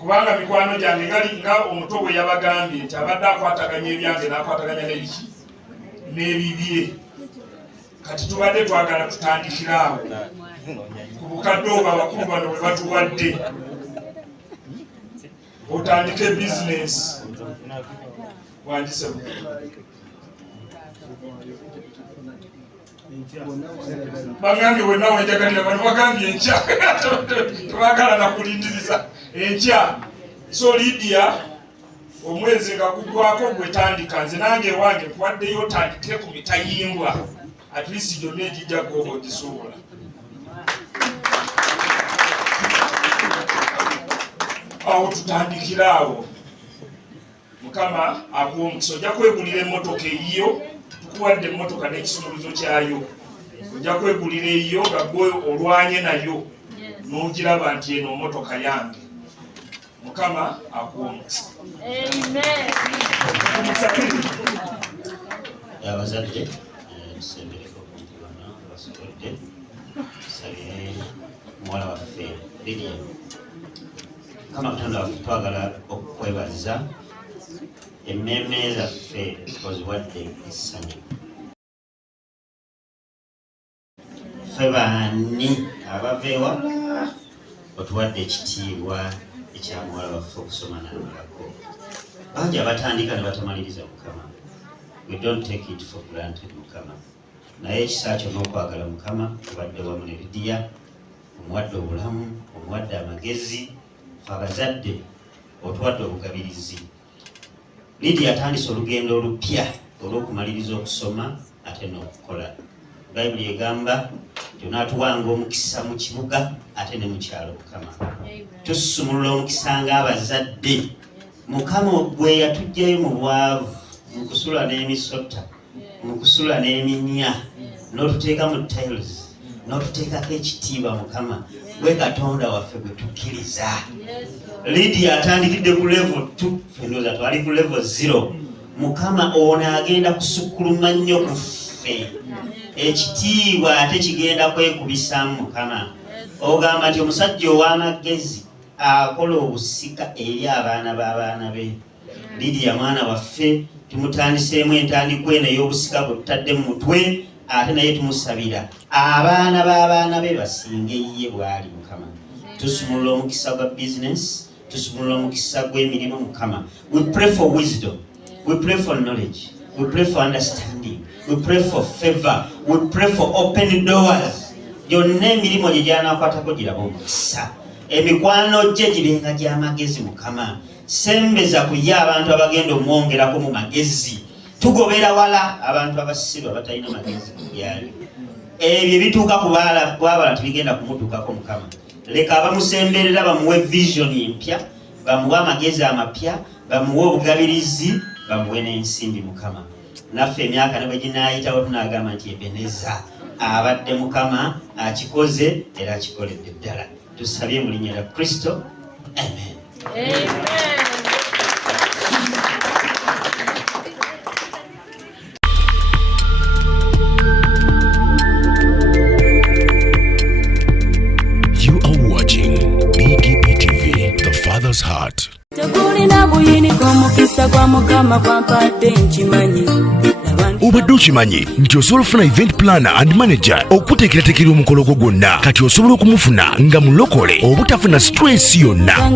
kubanga mikwano gyange nga omuto bwe yabagambye nti abadde akwataganya ebyange n'akwataganya n'ebiki n'ebibye. Kati tubadde twagala tutandikira awo ku bukadde obwo abakulu bano bwe batuwadde otandike bizinesi wandise bagambye wenna wenjagalira bano bagambye enkya tebagala nakulindiriza enkya. So Lydia omwezi nga gugwako gwetandika nze nange ewange nkuwaddeyo otandikire ku mitayimbwa at least gyonna egijja gooba ogisobola. Awo tutandikira awo. Mukama akuwa omukisa. Ojja kwegulira emmotoka eyiyo tukuwadde emmotoka n'ekisumuluzo kyayo. Ojja kwegulira eyiyo nga gwe olwanye nayo n'ogiraba nti eno mmotoka yange. Mukama akuwa omukisa. Abazadde tusembereko okumpi bano abasobodde tusabire muwala waffe Lydia. Kama Katonda waffe twagala okukwebaza emmeme zaffe oziwadde essanyu. Ffe baani abava ewala otuwadde ekitiibwa ekya muwala waffe okusoma n'amalako. Bangi abatandika ne batamaliriza Mukama. We don't take it for granted Mukama. Naye ekisa kyo n'okwagala Mukama tubadde wamu ne Lydia, omuwadde obulamu, omuwadde amagezi, abazadde otuwadde obugabirizi. Lydia atandise olugendo olupya olw'okumaliriza okusoma ate n'okukola. Bayibuli egamba nti onaatuwanga omukisa mu kibuga ate ne mu kyalo Mukama. Tusumulula omukisa ng'abazadde. Mukama gwe yatuggyayo mu bwavu mukusula n'emisota mukusula n'eminya n'otuteeka mu tiles n'otuteekako ekitiibwa Mukama gwe Katonda waffe gwe tukkiriza. Lydia atandikidde ku level 2 fendoza twali ku level 0. Mukama ono agenda kusukkuluma nnyo ku ffe ekitiibwa ate kigenda kwekubisamu Mukama. Ogamba nti omusajja ow'amagezi akola obusika eri abaana b'abaana be. Lydia mwana waffe tumutandiseemu entandikwa eno ey'obusika bwe tutadde mu mutwe ate naye tumusabira abaana b'abaana be basinge ye bw'ali Mukama. Tusumulula omukisa gwa business, tusumulula omukisa gw'emirimu Mukama. We pray for wisdom, we pray for knowledge, we pray for understanding, we pray for favor, we pray for open doors. Yonna emirimu gye gy'anaakwatako giraba omukisa, emikwano gye gibenga gy'amagezi Mukama. Sembeza ku ye abantu abagenda omwongerako mu magezi. Tugobera wala abantu abasiru abatalina magezi byali. Ebyo bituuka ku bwabala tibigenda kumutuukako Mukama. Leka abamusemberera bamuwe vision empya, bamuwe amagezi amapya, bamuwe obugabirizi, bamuwe n'ensimbi Mukama. Naffe emyaka ne bwe ginaayitawo tunaagamba nti Ebeneza abadde Mukama akikoze era akikoledde ddala. Tusabye mu linnya lya Kristo. Amen. Amen. You are watching BGP TV, the Father's Heart. Obadde okimanyi nti osobola okufuna event planner and manager okuteekerateekera omukolo gwo gwonna kati osobola okumufuna nga mulokole obutafuna stress yonna.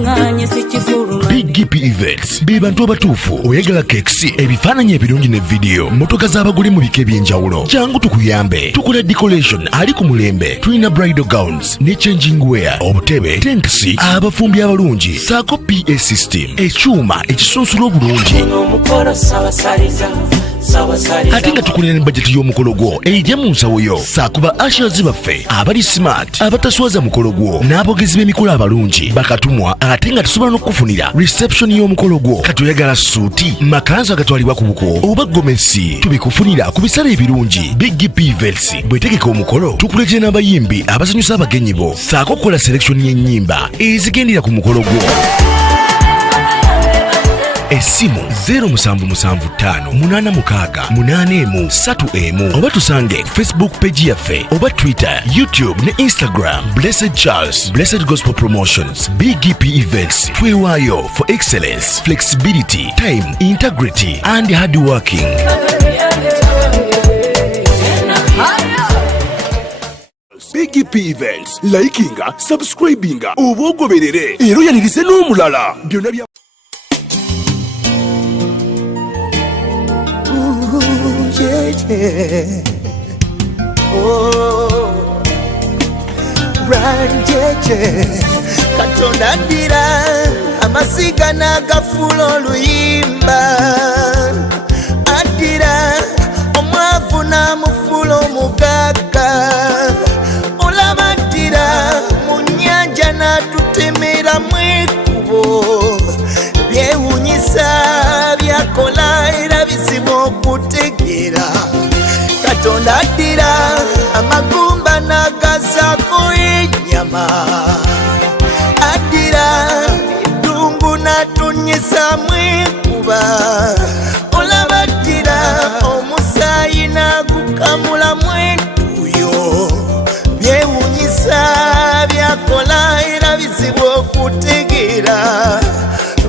BGP Events be bantu abatuufu oyagala cakes, ebifaananyi ebirungi ne video, motoka z'abagole mu bika eby'enjawulo. Jangu tukuyambe, tukola decoration ali ku mulembe, tulina bridal gowns ne changing wear, obutebe, tents, abafumbi abalungi, saako PA system, ekyuma ekisunsula obulungi. Ate nga tukulira ne budget y'omukolo gwo ejja mu nsawo yo. Saakuba ushers baffe abali smart abataswaza mukolo gwo n'abogezi b'emikolo abalungi bakatumwa, ate nga tusobola n'okufunira reception y'omukolo gwo. Kati oyagala suuti, makanzu agatwalibwa ku buko oba gomesi, tubikufunira ku bisale ebirungi. BGP Events bwetegeka omukolo tukuletera n'abayimbi abasanyusa abagenyi bo, saako okukola selection y'ennyimba ezigendera ku mukolo gwo. Esimu 0775868131 oba tusange Facebook page yaffe oba Twitter, YouTube ne Instagram. Blessed Charles, Blessed Gospel Promotions, BGP Events. Twewaayo for excellence, flexibility, time, integrity and hard working. BGP Events, likinga, subscribinga, oba ogoberere era oyanirize n'omulala byonna bya Katonda addira amasiga n'agafuula oluyimba, addira omwavu n'amufuula omugagga, olaba addira mu nnyanja n'atutemeramu ekkubo. Byewuunyisa byakola era bizibu okutegeera. Katonda addira amagumba n'agazaako ennyama, addira eddungu n'atonyesamu enkuba, olaba addira omusaayi n'agukamulamu entuuyo. Byewuunyisa byakola era bizibu okutegeera.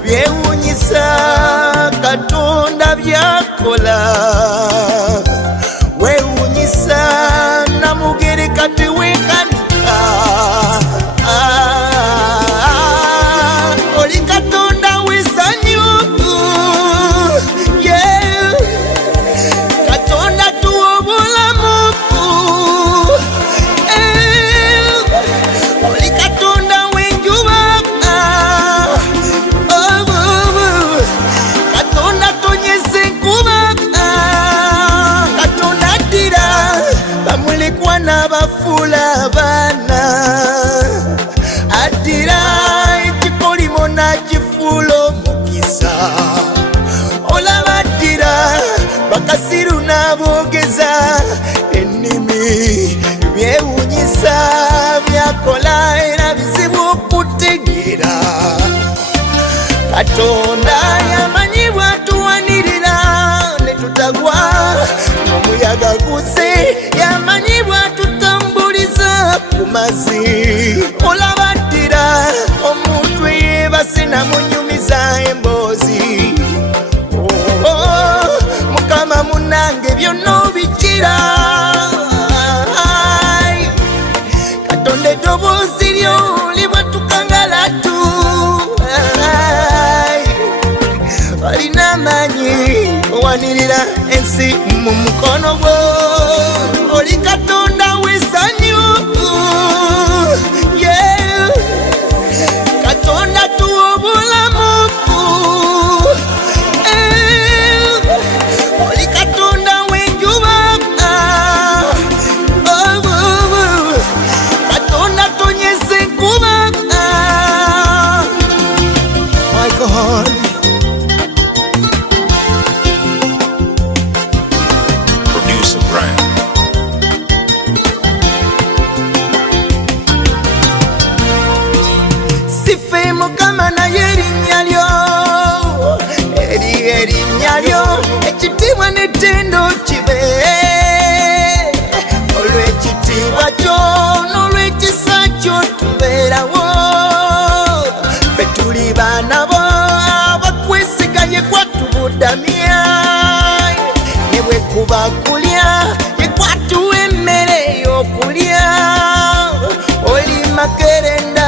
Byewuunyisa Katonda byakola, weewuunyisa namugere kati wekanika. Oli Katonda w'essanyu, yeah. basiru n'abogeza ennimi byewunyisa byakola era bizibu okutegeera Katonda yamanyi bw'atuwanirira ne tutagwa omuyaga guse yamanyi bw'atutambuliza ku mazzi olaba ddira omuntu yeebase namunyumiza emboozi Mukama munange byonna obikira Katonda eddoboozi lyo libwatukangalatu olina amaanyi owanirira ensi mu mukono gwo oli Katonda w'essanyu Katonda tuwa obulamu oli Katonda w'enjuba Katonda tonyeza enkuba My God Producer Brian. Sife Mukama naye erinnya lyo erinnya lyo ekitiibwa n'ettendo kibe olw'ekitiibwa kyo n'olw'ekisa kyo tubeerawo ffe tuli baana bo abakwesigaye kwatubudamya ne bwe kuba kulya ye kwatuwa emmere ey'okulya oli makerenda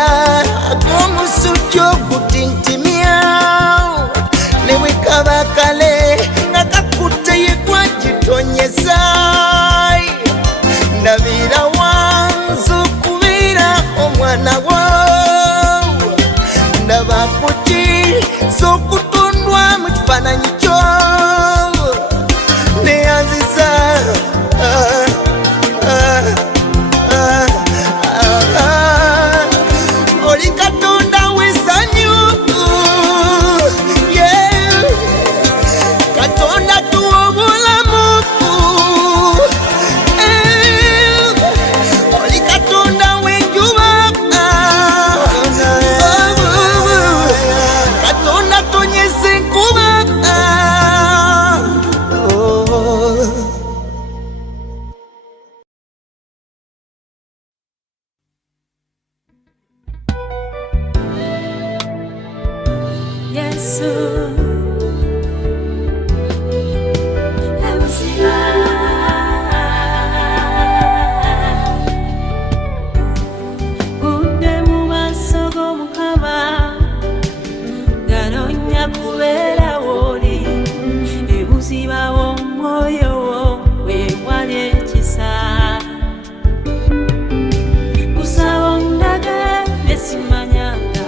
ag'omusujja ogutintimya ne bwe kaba kale nga kakutte ye gwagitonyeza ndabira wansi okubeera omwana wo ndaba kuti z'okutondwa mu kifaananyi kyo neyanziza oli Katonda w'essanyu Katonda tuwa obulamu oli Katonda w'enjuba Katonda tonyeza enkuba Yesu ebuzima gudde mu maaso g'Omukama ganoonya kubeera w'oli ebuziba w'omwoyo wo weewali ekisa kusaba ondage bye simanyanga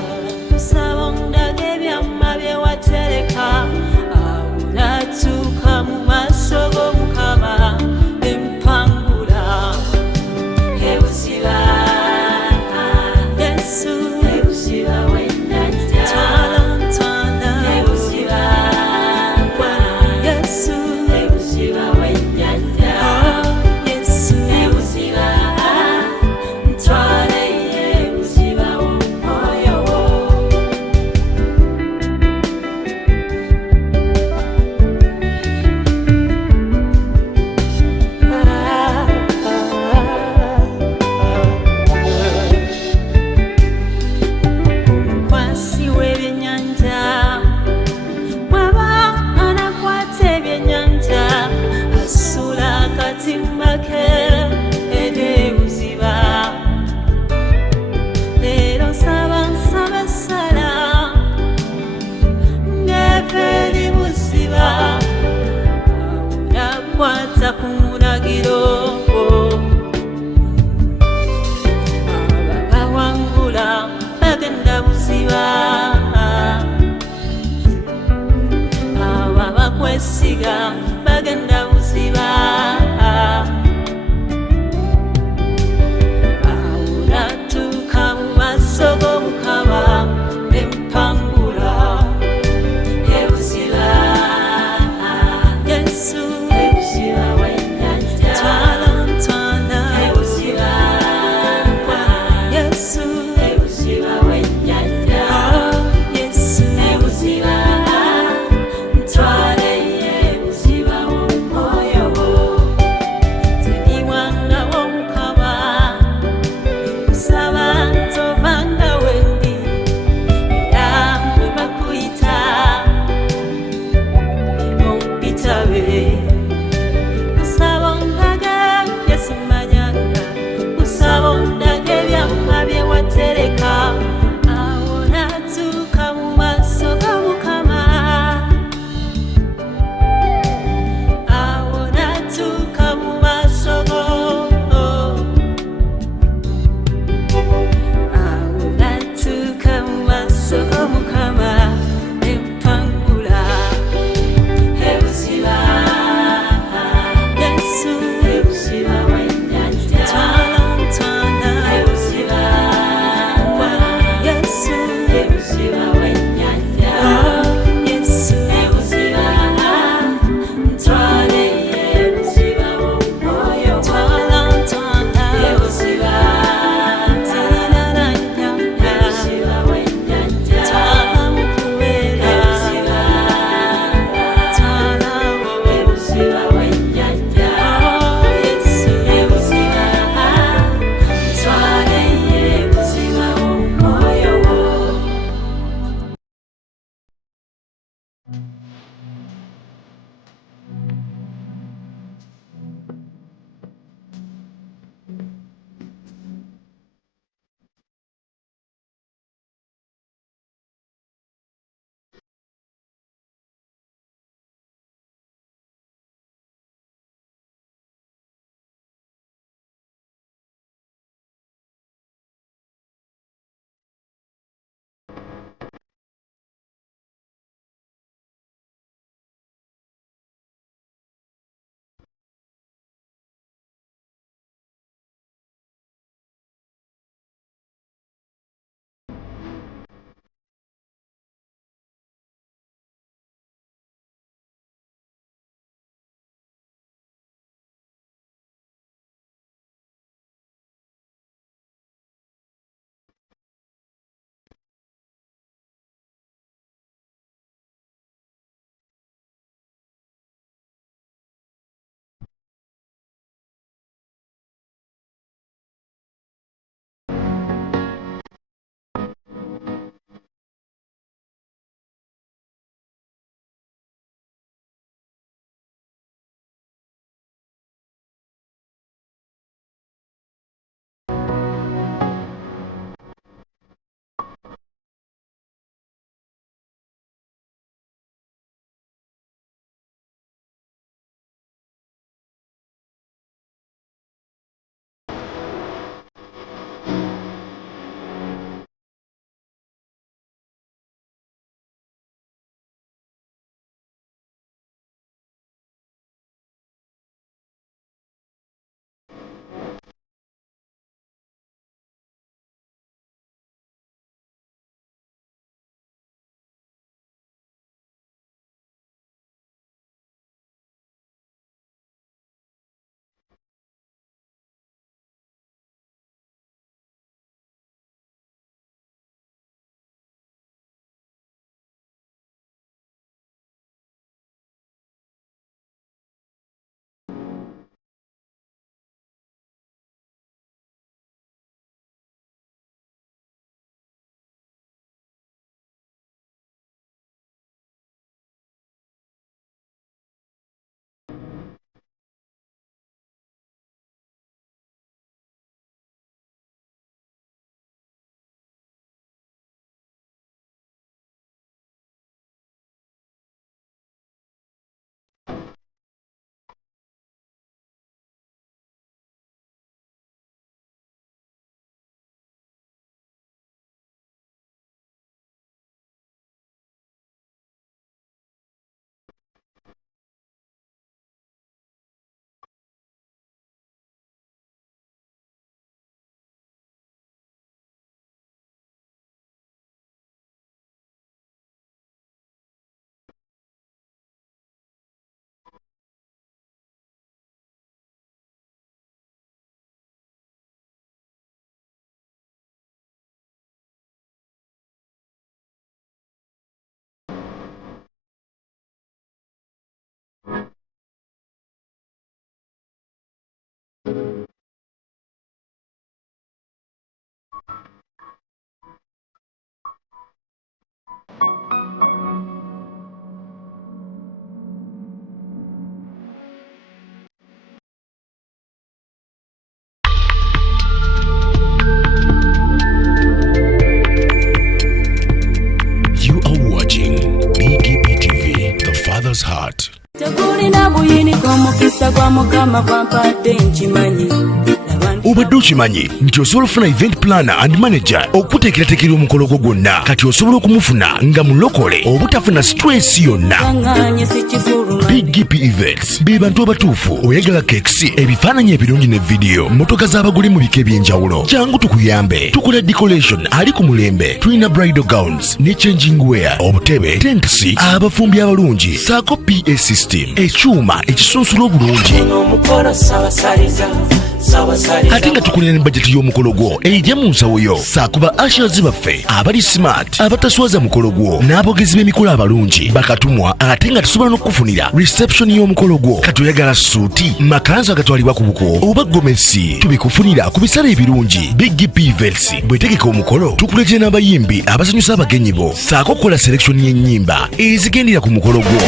kusaba ondage ebyamma bye watereka awo natuuka mu maaso g'Omukama empangula ebuziba Yesu ebuziba w'ennyanja ntwala ebuziba Yesu ebuziba w'ennyanja Yesu ebuziba ntwala ebuziba w'omwoyo wo omukwasi w'ebyennyanja bw'aba anakwata ebyennyanja asula akatimba ke ebuziba leero nsaba essala ng'eva eri buziba nakwata ku mulagiro ababawangula bagenda buziba ababakwesiga bagenda buziba awo natuuka mu maaso g'Omukama empangula ebuziba Yesu You are watching BGP TV, the Father's Heart. Obadde okimanyi nti osobola ofuna event planner and manager okuteekerateekera omukolo gwo gwonna kati osobola okumufuna nga mulokole obutafuna stress yonna. BGP Events be bantu abatuufu oyagala kekisi ebifaananyi ebirungi ne vidiyo motoka z'abagole mu bika eby'enjawulo jangu tukuyambe tukola decoration ali ku mulembe tulina bridal gowns ne changing wear obutebe tentsi abafumbi abalungi saako PA system ekyuma ekisunsula obulungi ate nga tukulira ne bajeti y'omukolo gwo ejja mu nsawo yo saakuba ashers baffe abali smart abataswaza mukolo gwo n'abogezi b'emikolo abalungi bakatumwa ate nga tusobola n'okufunira reception y'omukolo gwo katoyagala suuti makanzu agatwalibwa ku buko oba gomesi tubikufunira ku bisale ebirungi BGP Events bwetegeka omukolo tukuletera n'abayimbi abasanyusa abagenyi bo saako kukola selection y'ennyimba ezigendera ku mukolo gwo.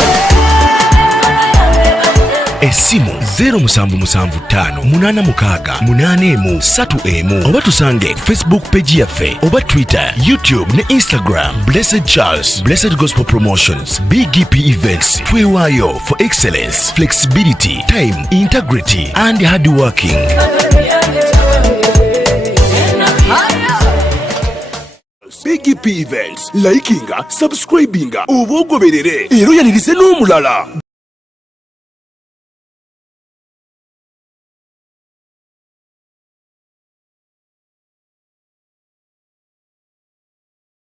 Esimu 07758681 oba tusange Facebook page yaffe oba Twitter, YouTube ne Instagram. Blessed Charles, Blessed Gospel Promotions, BGP Events. Twewaayo for excellence, flexibility, time, integrity and hard working. BGP Events, likinga, subscribinga, oba ogoberere era oyanirize n'omulala.